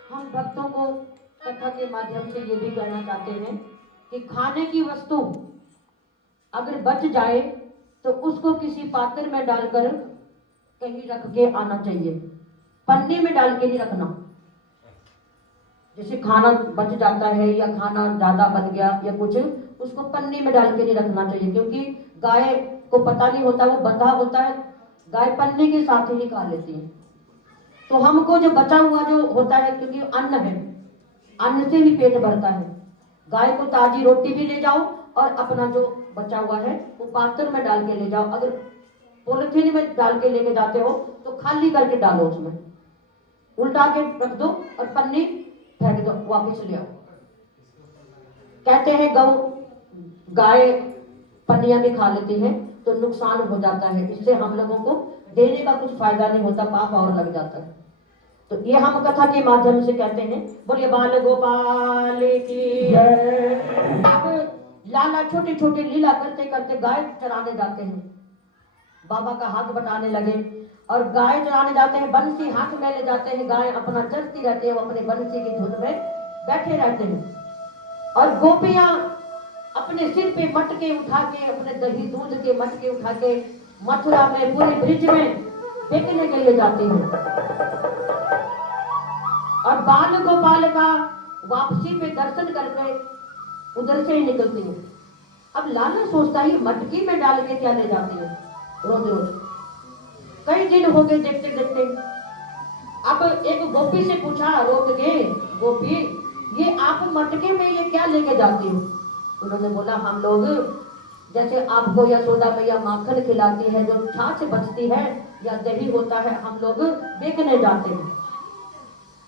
हम भक्तों को कथा के माध्यम से ये भी कहना चाहते हैं कि खाने की वस्तु अगर बच जाए तो उसको किसी पात्र में डालकर कहीं रख के आना चाहिए, पन्नी में डाल के नहीं रखना। जैसे खाना बच जाता है या खाना ज्यादा बन गया या कुछ, उसको पन्नी में डाल के नहीं रखना चाहिए, क्योंकि गाय को पता नहीं होता, वो बंधा होता है, गाय पन्नी के साथ ही खा लेती है। तो हमको जो बचा हुआ जो होता है, क्योंकि अन्न है, अन्न से ही पेट भरता है। गाय को ताजी रोटी भी ले जाओ और अपना जो बचा हुआ है वो पात्र में डाल के ले जाओ। अगर पॉलिथीन में डाल के लेके जाते हो तो खाली करके डालो, उसमें उल्टा के रख दो और पन्नी फेंक दो, वापस ले आओ। कहते हैं गाय पन्नियां भी खा लेती है तो नुकसान हो जाता है, इससे हम लोगों को देने का कुछ फायदा नहीं होता, पाप और लग जाता है। तो ये हम कथा के माध्यम से कहते हैं। बोलिए बाल गोपाल की जय। अब लाला छोटे छोटे लीला करते करते गाय चराने जाते हैं, बाबा का हाथ बटाने लगे और गाय चराने जाते हैं, बंसी हाथ में ले जाते हैं, गाय अपना चरती रहती है, वो अपने बंसी की धुन में बैठे रहते हैं। और गोपियां अपने सिर पे मटके उठा के, अपने दही दूध के मटके उठा के मथुरा में पूरे ब्रिज में देखने के लिए जाती हैं। और बाल गोपाल का वापसी पे दर्शन करके उधर से ही निकलती है। अब लाला सोचता है मटकी में डाल के क्या ले जाती है रोज रोज। कई दिन हो गए देखते देखते। अब एक गोपी से पूछा रोक के, गोपी ये आप मटके में ये क्या लेके जाती हो? उन्होंने बोला हम लोग जैसे आपको यशोदा मैया माखन खिलाती है, जो छाछ बचती है या दही होता है, हम लोग बेचने जाते हैं।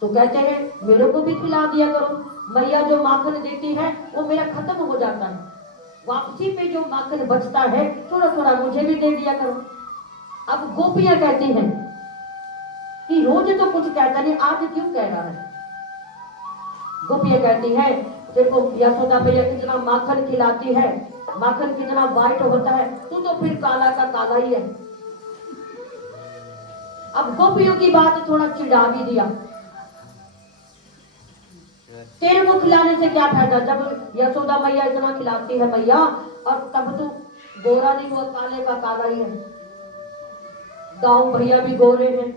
तो कहते हैं मेरे को भी खिला दिया करो, मैया जो माखन देती है वो मेरा खत्म हो जाता है, वापसी पे जो माखन बचता है थोड़ा थोड़ा मुझे भी दे दिया करो। अब गोपियां कहती हैं कि रोज तो कुछ कहता नहीं, आज क्यों कह रहा है? गोपियां कहती है देखो यशोदा मैया कितना माखन खिलाती है, माखन कितना वाइट होता है, तू तो फिर काला का काला ही है। अब गोपियों की बात थोड़ा चिढ़ा भी दिया, तेरे को खिलाने से क्या फायदा, जब यशोदा मैया इतना खिलाती है मैया, और तब तू गोरा नहीं हुआ, काले का काला ही है। गाँव भैया भी गोरे हैं,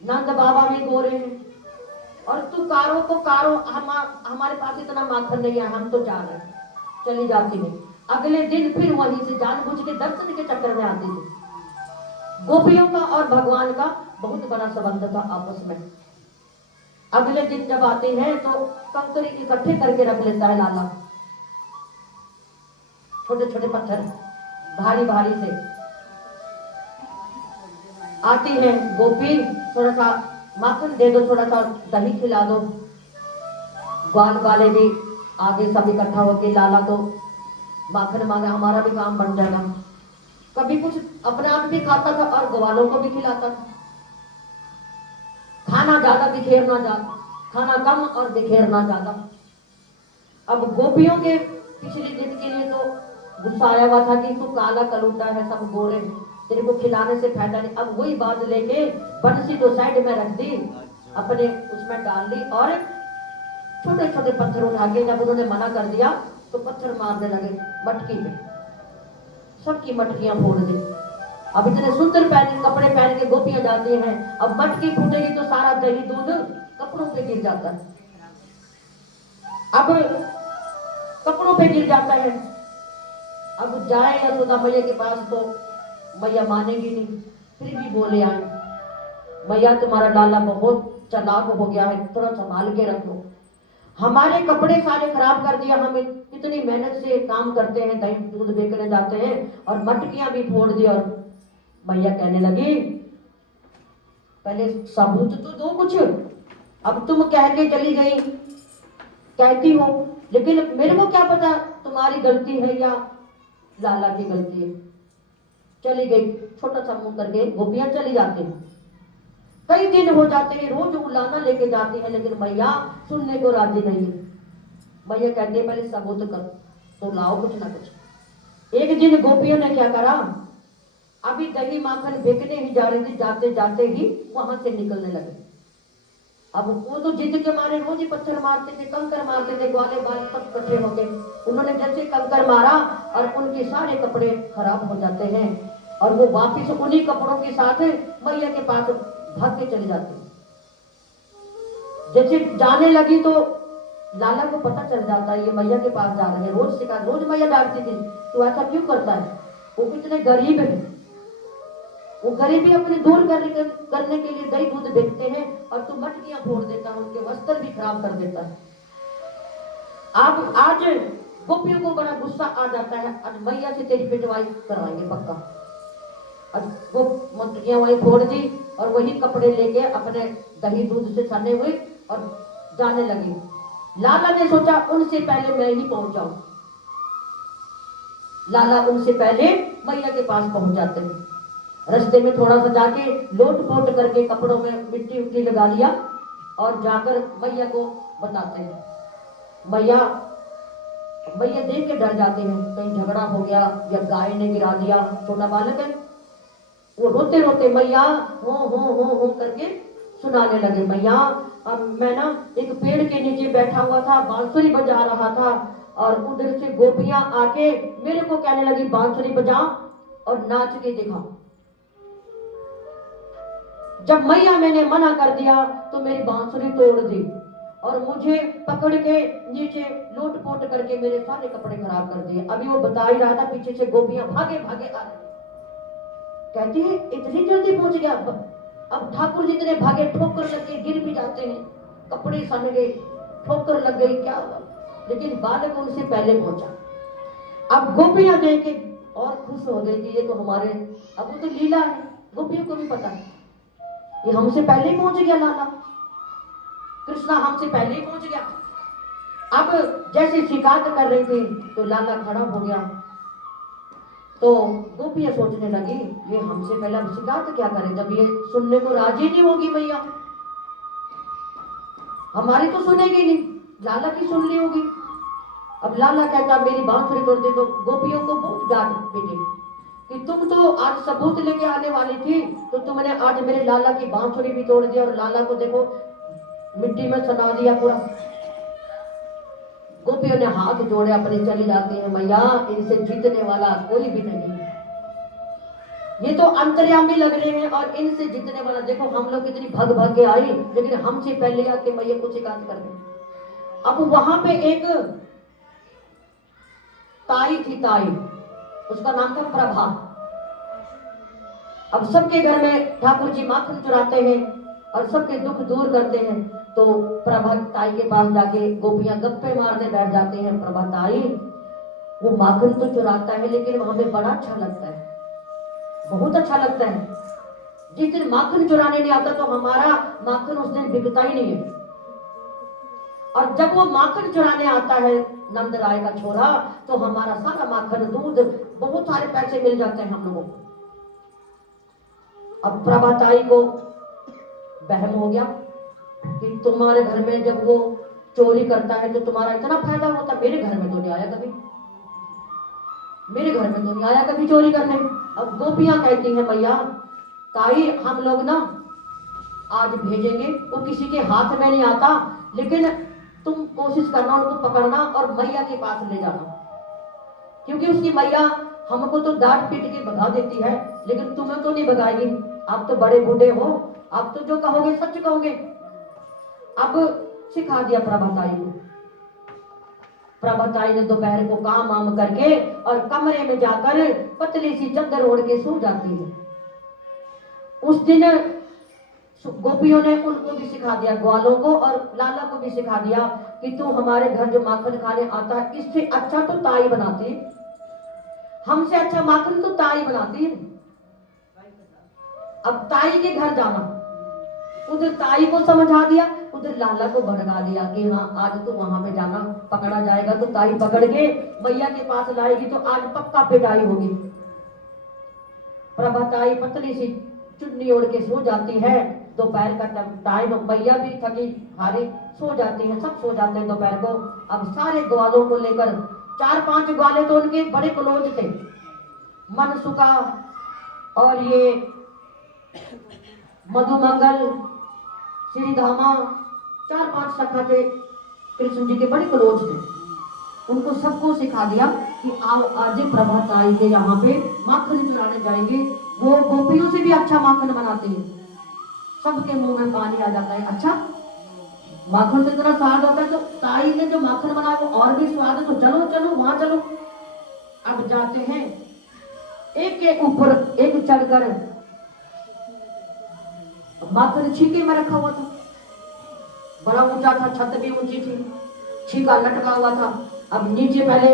नंद बाबा भी गोरे हैं, और तू कारो को कारो, हमारे पास इतना माखन नहीं है, हम तो जा रहे हैं, चली जाती है। अगले दिन फिर वहीं से जानबूझ के दर्शन के चक्कर में आती थी। गोपियों का और भगवान का बहुत बड़ा संबंध था आपस में। अगले दिन जब आते हैं तो कंकरी इकट्ठे करके रख लेता है लाला, छोटे छोटे पत्थर भारी भारी से। आती है गोपी, थोड़ा सा माखन दे दो, थोड़ा सा दही खिला दो। ग्वाल वाले भी आगे सब इकट्ठा होके, लाला तो माखन मांगा, हमारा भी काम बन जाएगा। कभी कुछ अपने आप भी खाता था और ग्वालों को भी खिलाता था। खाना ज्यादा बिखेरना ज्यादा, खाना कम और बिखेरना ज्यादा। अब गोपियों के पिछले दिन के लिए तो गुस्सा आया हुआ था कि तू काला कलूटा है, सब गोरे, तेरे को खिलाने से फायदा नहीं। अब वही बात लेके बंसी तो साइड में रख दी, अपने उसमें डाल ली और छोटे छोटे पत्थर उठा के जब उन्होंने मना कर दिया तो पत्थर मारने लगे मटकी पे, सबकी मटकियां फोड़ दी। अब इतने सुंदर कपड़े पहन के गोपियां जाती हैं, अब मटकी फूटेगी तो सारा दही दूध कपड़ों पे गिर जाता है। अब कपड़ों पे गिर जाता है। अब जाए यशोदा मैया के पास तो मैया मानेगी नहीं, फिर भी बोले आए, मैया तुम्हारा लाला बहुत चालाक हो गया है, थोड़ा संभाल के रखो। हमारे कपड़े सारे खराब कर दिया, हम कितनी मेहनत से काम करते हैं, दही दूध बेचने जाते हैं और मटकियां भी फोड़ दी। और मैया कहने लगी पहले सबूत तो दो कुछ, अब तुम कह के चली गई, कहती हो, लेकिन मेरे को क्या पता तुम्हारी गलती है या लाला की गलती है। चली गई, छोटा सा मुंह करके गोपियां चली जाती हैं। कई दिन हो जाते हैं, रोज उलाना लेके जाती है, लेकिन मैया सुनने को राजी नहीं है। मैया कहती है पहले सबूत कर तो लाओ कुछ ना कुछ। एक दिन गोपियों ने क्या करा, अभी दही माखन बेचने ही जा रही थी, जाते जाते ही वहां से निकलने लगे। अब वो तो जिद के मारे रोज ही पत्थर मारते थे, कंकर मारते थे, ग्वाले बाल सब इकट्ठे हो गए। उन्होंने जैसे कंकर मारा और उनके सारे कपड़े खराब हो जाते हैं और वो वापिस उन्हीं कपड़ों के साथ मैया के पास भाग के चले जाते। जैसे जाने लगी तो लाला को पता चल जाता है ये मैया के पास जा रहे हैं। रोज शिकायत, रोज मैया डांटती थी तो ऐसा क्यों करता है, वो कितने गरीब है, वो गरीबी अपनी दूर करने के लिए दही दूध बेचते हैं और तू मटकियां फोड़ देता है, उनके वस्त्र भी खराब कर देता है। अब आज गोपियों को बड़ा गुस्सा आ जाता है, आज मैया से तेरी पिटवाई करवाएंगे पक्का। अब वो मटकियां वही फोड़ दी और वही कपड़े लेके अपने दही दूध से सने हुए और जाने लगे। लाला ने सोचा उनसे पहले मैं ही पहुंच जाऊं। लाला उनसे पहले मैया के पास पहुंच जाते हैं। रास्ते में थोड़ा सा जाके लोट पोट करके कपड़ों में मिट्टी उट्टी लगा लिया और जाकर मैया को बताते हैं। मैया देख के डर जाते हैं, कहीं झगड़ा हो गया या गाय ने गिरा दिया, छोटा बालक है। वो रोते रोते मैया हो करके सुनाने लगे, मैया अब मैं ना एक पेड़ के नीचे बैठा हुआ था, बांसुरी बजा रहा था और उधर से गोपियां आके मेरे को कहने लगी बांसुरी बजा और नाच के दिखा। जब मैया मैंने मना कर दिया तो मेरी बांसुरी तोड़ दी और मुझे पकड़ के नीचे लूट पोट करके मेरे सारे कपड़े खराब कर दिए। अभी वो बता ही रहा था, पीछे से गोपियां भागे भागे आ रही। कहती है इतनी जल्दी पहुंच गया। अब ठाकुर जी इतने भागे, ठोकर लग के गिर भी जाते हैं, कपड़े सन गए, ठोकर लग गई, क्या हुआ, लेकिन बालक उनसे पहले पहुंचा। अब गोपियां देख के और खुश हो गई कि ये तो हमारे, अब वो तो लीला है, गोपियों को भी पता है ये हमसे पहले ही पहुंच गया, लाला कृष्णा हमसे पहले ही पहुंच गया। अब जैसे शिकायत कर रही थी तो लाला खड़ा हो गया, तो गोपियां सोचने लगी ये हमसे पहले शिकायत क्या करे, जब ये सुनने को राजी नहीं होगी मैया, हमारी तो सुनेगी नहीं, लाला की सुन ली होगी। अब लाला कहता मेरी बांसुरी तोड़ दे, तो गोपियों को बहुत डांट पीटे कि तुम तो आज सबूत लेके आने वाली थी, तो तुमने आज मेरे लाला की बांसुरी भी तोड़ दी और लाला को देखो मिट्टी में सना दिया पूरा। गोपियों ने हाथ जोड़े अपने चली जाती है, मैया इनसे जीतने वाला कोई भी नहीं, ये तो अंतर्यामी लग रहे हैं और इनसे जीतने वाला देखो, हम लोग इतनी भग भग के आई लेकिन हमसे पहले आके मैया को शिकायत कर दे। अब वहां पे एक ताई थी, ताई, उसका नाम था प्रभा। अब सबके घर में ठाकुर जी माखन चुराते हैं और सबके दुख दूर करते हैं, तो प्रभा ताई के पास जाके गोपियां गप्पे मारने बैठ जाते हैं। प्रभा ताई वो माखन तो चुराता है लेकिन हमें बड़ा अच्छा लगता है, बहुत अच्छा लगता है। जिस दिन माखन चुराने नहीं आता तो हमारा माखन उस दिन बिकता ही नहीं है, और जब वो माखन चुराने आता है नंद राय का छोरा तो हमारा सारा माखन दूध बहुत सारे पैसे मिल जाते हैं हम लोगों को। अब प्रभाताई को बहम हो गया कि तुम्हारे घर में जब वो चोरी करता है तो तुम्हारा इतना फायदा होता, मेरे घर में तो नहीं आया कभी, मेरे घर में तो नहीं आया कभी चोरी करने। अब गोपियां कहती हैं मैया ताई हम लोग ना आज भेजेंगे, वो किसी के हाथ में नहीं आता, लेकिन तुम कोशिश करना उनको पकड़ना और मैया के पास ले जाना, क्योंकि उसकी मैया हमको तो डांट पीट के भगा देती है, लेकिन तुम्हें तो नहीं भगाएगी। आप तो बड़े बूढ़े हो, आप तो जो कहोगे सच कहोगे। अब सिखा दिया प्रभाताई को। प्रभाताई ने दोपहर को काम वाम करके और कमरे में जाकर पतली सी चादर ओढ़ के सो जाती है। उस दिन गोपियों ने उनको भी सिखा दिया, ग्वालों को और लाला को भी सिखा दिया कि तू हमारे घर जो माखन खाने आता है, इससे अच्छा तो ताई बनाती है, हमसे अच्छा माखन तो ताई बनाती है। अब ताई के घर जाना, उधर ताई को समझा दिया, उधर लाला को भड़का दिया कि हाँ आज तो वहां पे जाना, पकड़ा जाएगा तो ताई पकड़ के मैया के पास लाएगी तो आज पक्का पिटाई होगी। प्रभाताई पतली सी चुन्नी ओढ़ के सो जाती है। दोपहर का टाइम, मैया भी थकी हारी सो जाती है, सब सो जाते हैं दोपहर को। अब सारे ग्वालों को लेकर, 4-5 ग्वाले तो उनके बड़े क्लोज थे, मनसुका और ये मधुमंगल, श्रीधामा, 4-5 सखा थे, कृष्ण जी के बड़े क्लोज थे। उनको सबको सिखा दिया कि आओ आज प्रभाताई के यहाँ पे माखन चुराने जाएंगे, वो गोपियों से भी अच्छा माखन बनाते हैं। सबके मुंह में पानी आ जाता है, अच्छा माखन से इतना स्वाद होता है, तो ताई ने जो माखन बनाया वो और भी स्वाद है, तो चलो चलो वहां चलो। अब जाते हैं, एक के ऊपर एक चढ़कर, माखन छीके में रखा हुआ था, बड़ा ऊंचा था, छत भी ऊंची थी, छीका लटका हुआ था। अब नीचे पहले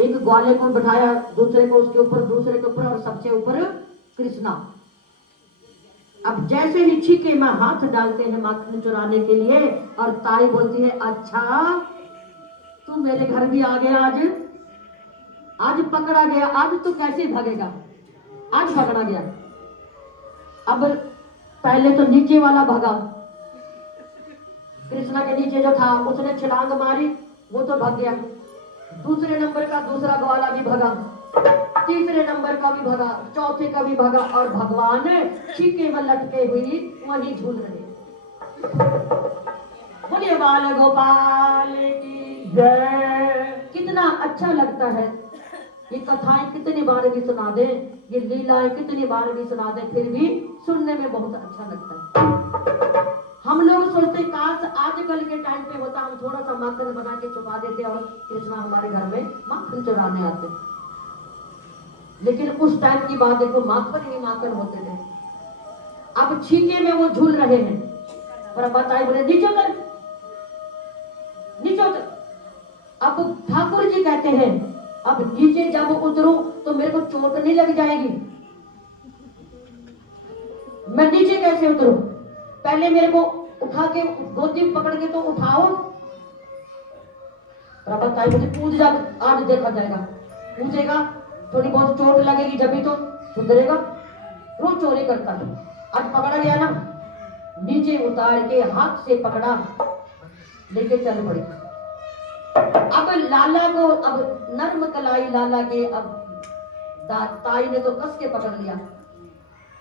एक ग्वाले को बिठाया, दूसरे को उसके ऊपर, दूसरे के ऊपर और सबसे ऊपर कृष्णा। अब जैसे ही छीके में हाथ डालते हैं माखन चुराने के लिए, और ताई बोलती है अच्छा तू मेरे घर भी आ गया, आज पकड़ा गया, आज तो कैसे भागेगा, आज पकड़ा गया। अब पहले तो नीचे वाला भागा, कृष्णा के नीचे जो था उसने छलांग मारी, वो तो भाग गया। दूसरे नंबर का दूसरा ग्वाला भी भागा, तीसरे नंबर का भी भागा, चौथे का भी भागा, और भगवान छीके में लटके हुई वहीं झूल रहे। बोलिए बाल गोपाल की जय। कितना अच्छा लगता है। ये कथाएं कितनी बार भी सुना दे, ये लीलाएं कितनी बार भी सुना दे, फिर भी सुनने में बहुत अच्छा लगता है। हम लोग सोचते काश आजकल के टाइम पे होता, हम थोड़ा सा माखन बना के छुपा देते और कृष्णा हमारे घर में माखन चुराने आते, लेकिन उस टाइम की बात देखो, माखन ही माखन होते थे। अब छीके में वो झूल रहे हैं, पर बताए बोले नीचे कर, नीचे उतर। अब ठाकुर जी कहते हैं अब नीचे जब उतरूं तो मेरे को चोट नहीं लग जाएगी, मैं नीचे कैसे उतरूं, पहले मेरे को उठा के गोदी में पकड़ के तो उठाओ। बताइए मुझे कूद जा, आज देखा जाएगा, कूदेगा थोड़ी बहुत चोट लगेगी जब भी तो सुधरेगा। रोज चोरी करता है, आज पकड़ा गया ना, नीचे उतार के हाथ से पकड़ा, लेके चल पड़ी। अब लाला को, अब नर्म कलाई लाला के, अब ताई ने तो कस के पकड़ लिया,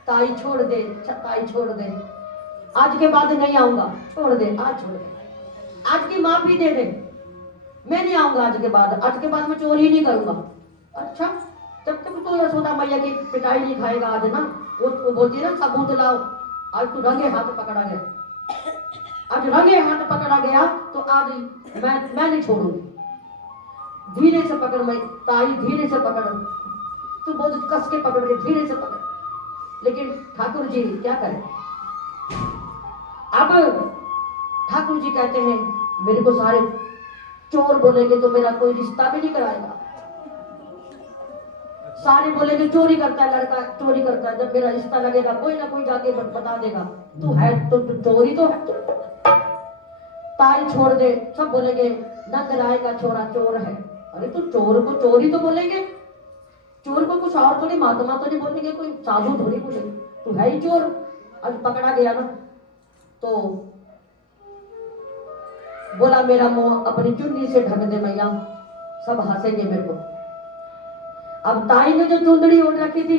ताई छोड़ दे, ताई छोड़ दे, आज के बाद नहीं आऊंगा, छोड़ दे, आज छोड़ दे, आज की माफी दे दे, मैं नहीं आऊंगा आज के बाद मैं चोरी नहीं करूंगा। अच्छा जब तक तो यशोदा मैया की पिटाई नहीं खाएगा आज ना, वो बोलती है ना सबूत लाओ, आज तू रंगे हाथ पकड़ा गया, आज रंगे हाथ पकड़ा गया तो आज मैं नहीं छोड़ूंगी। धीरे से पकड़, मैं ताई धीरे से पकड़, तू बहुत कस के पकड़ के धीरे से पकड़, लेकिन ठाकुर जी क्या करें। अब ठाकुर जी कहते हैं मेरे को सारे चोर बोलेंगे तो मेरा कोई रिश्ता भी नहीं कराएगा, सारे बोलेंगे चोरी करता है लड़का, चोरी करता है, जब मेरा रिश्ता लगेगा कोई ना कोई जाके बता देगा तू है तो चोरी तो है। ताई छोड़ दे, सब बोलेंगे नंद राय का छोरा चोर है। अरे तो चोर को चोरी तो बोलेंगे, चोर को कुछ और थोड़ी महात्मा तो नहीं बोलेंगे, कोई साधु थोड़ी बोलेंगे, तू है ही चोर। आज पकड़ा गया ना तो बोला मेरा मुंह अपनी चुन्नी से ढक दे मैया, सब हंसेंगे मेरे को। अब ताई ने जो चुंदड़ी ओढ़ रखी थी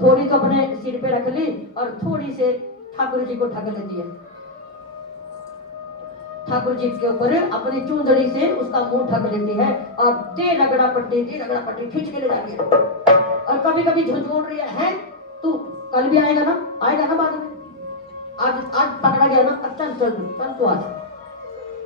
थोड़ी तो अपने सिर पे रख ली और थोड़ी से ठाकुर जी को ढक लेती है। ठाकुर जी के ऊपर अपनी चूंदड़ी से उसका मुंह ढक लेती है और दे रगड़ा पट्टी खींच के ले जाती है। और कभी कभी झुंझुन रही है तू कल भी आएगा ना बाद में, आज आज पकड़ा गया ना, अब चल चल चल तू आज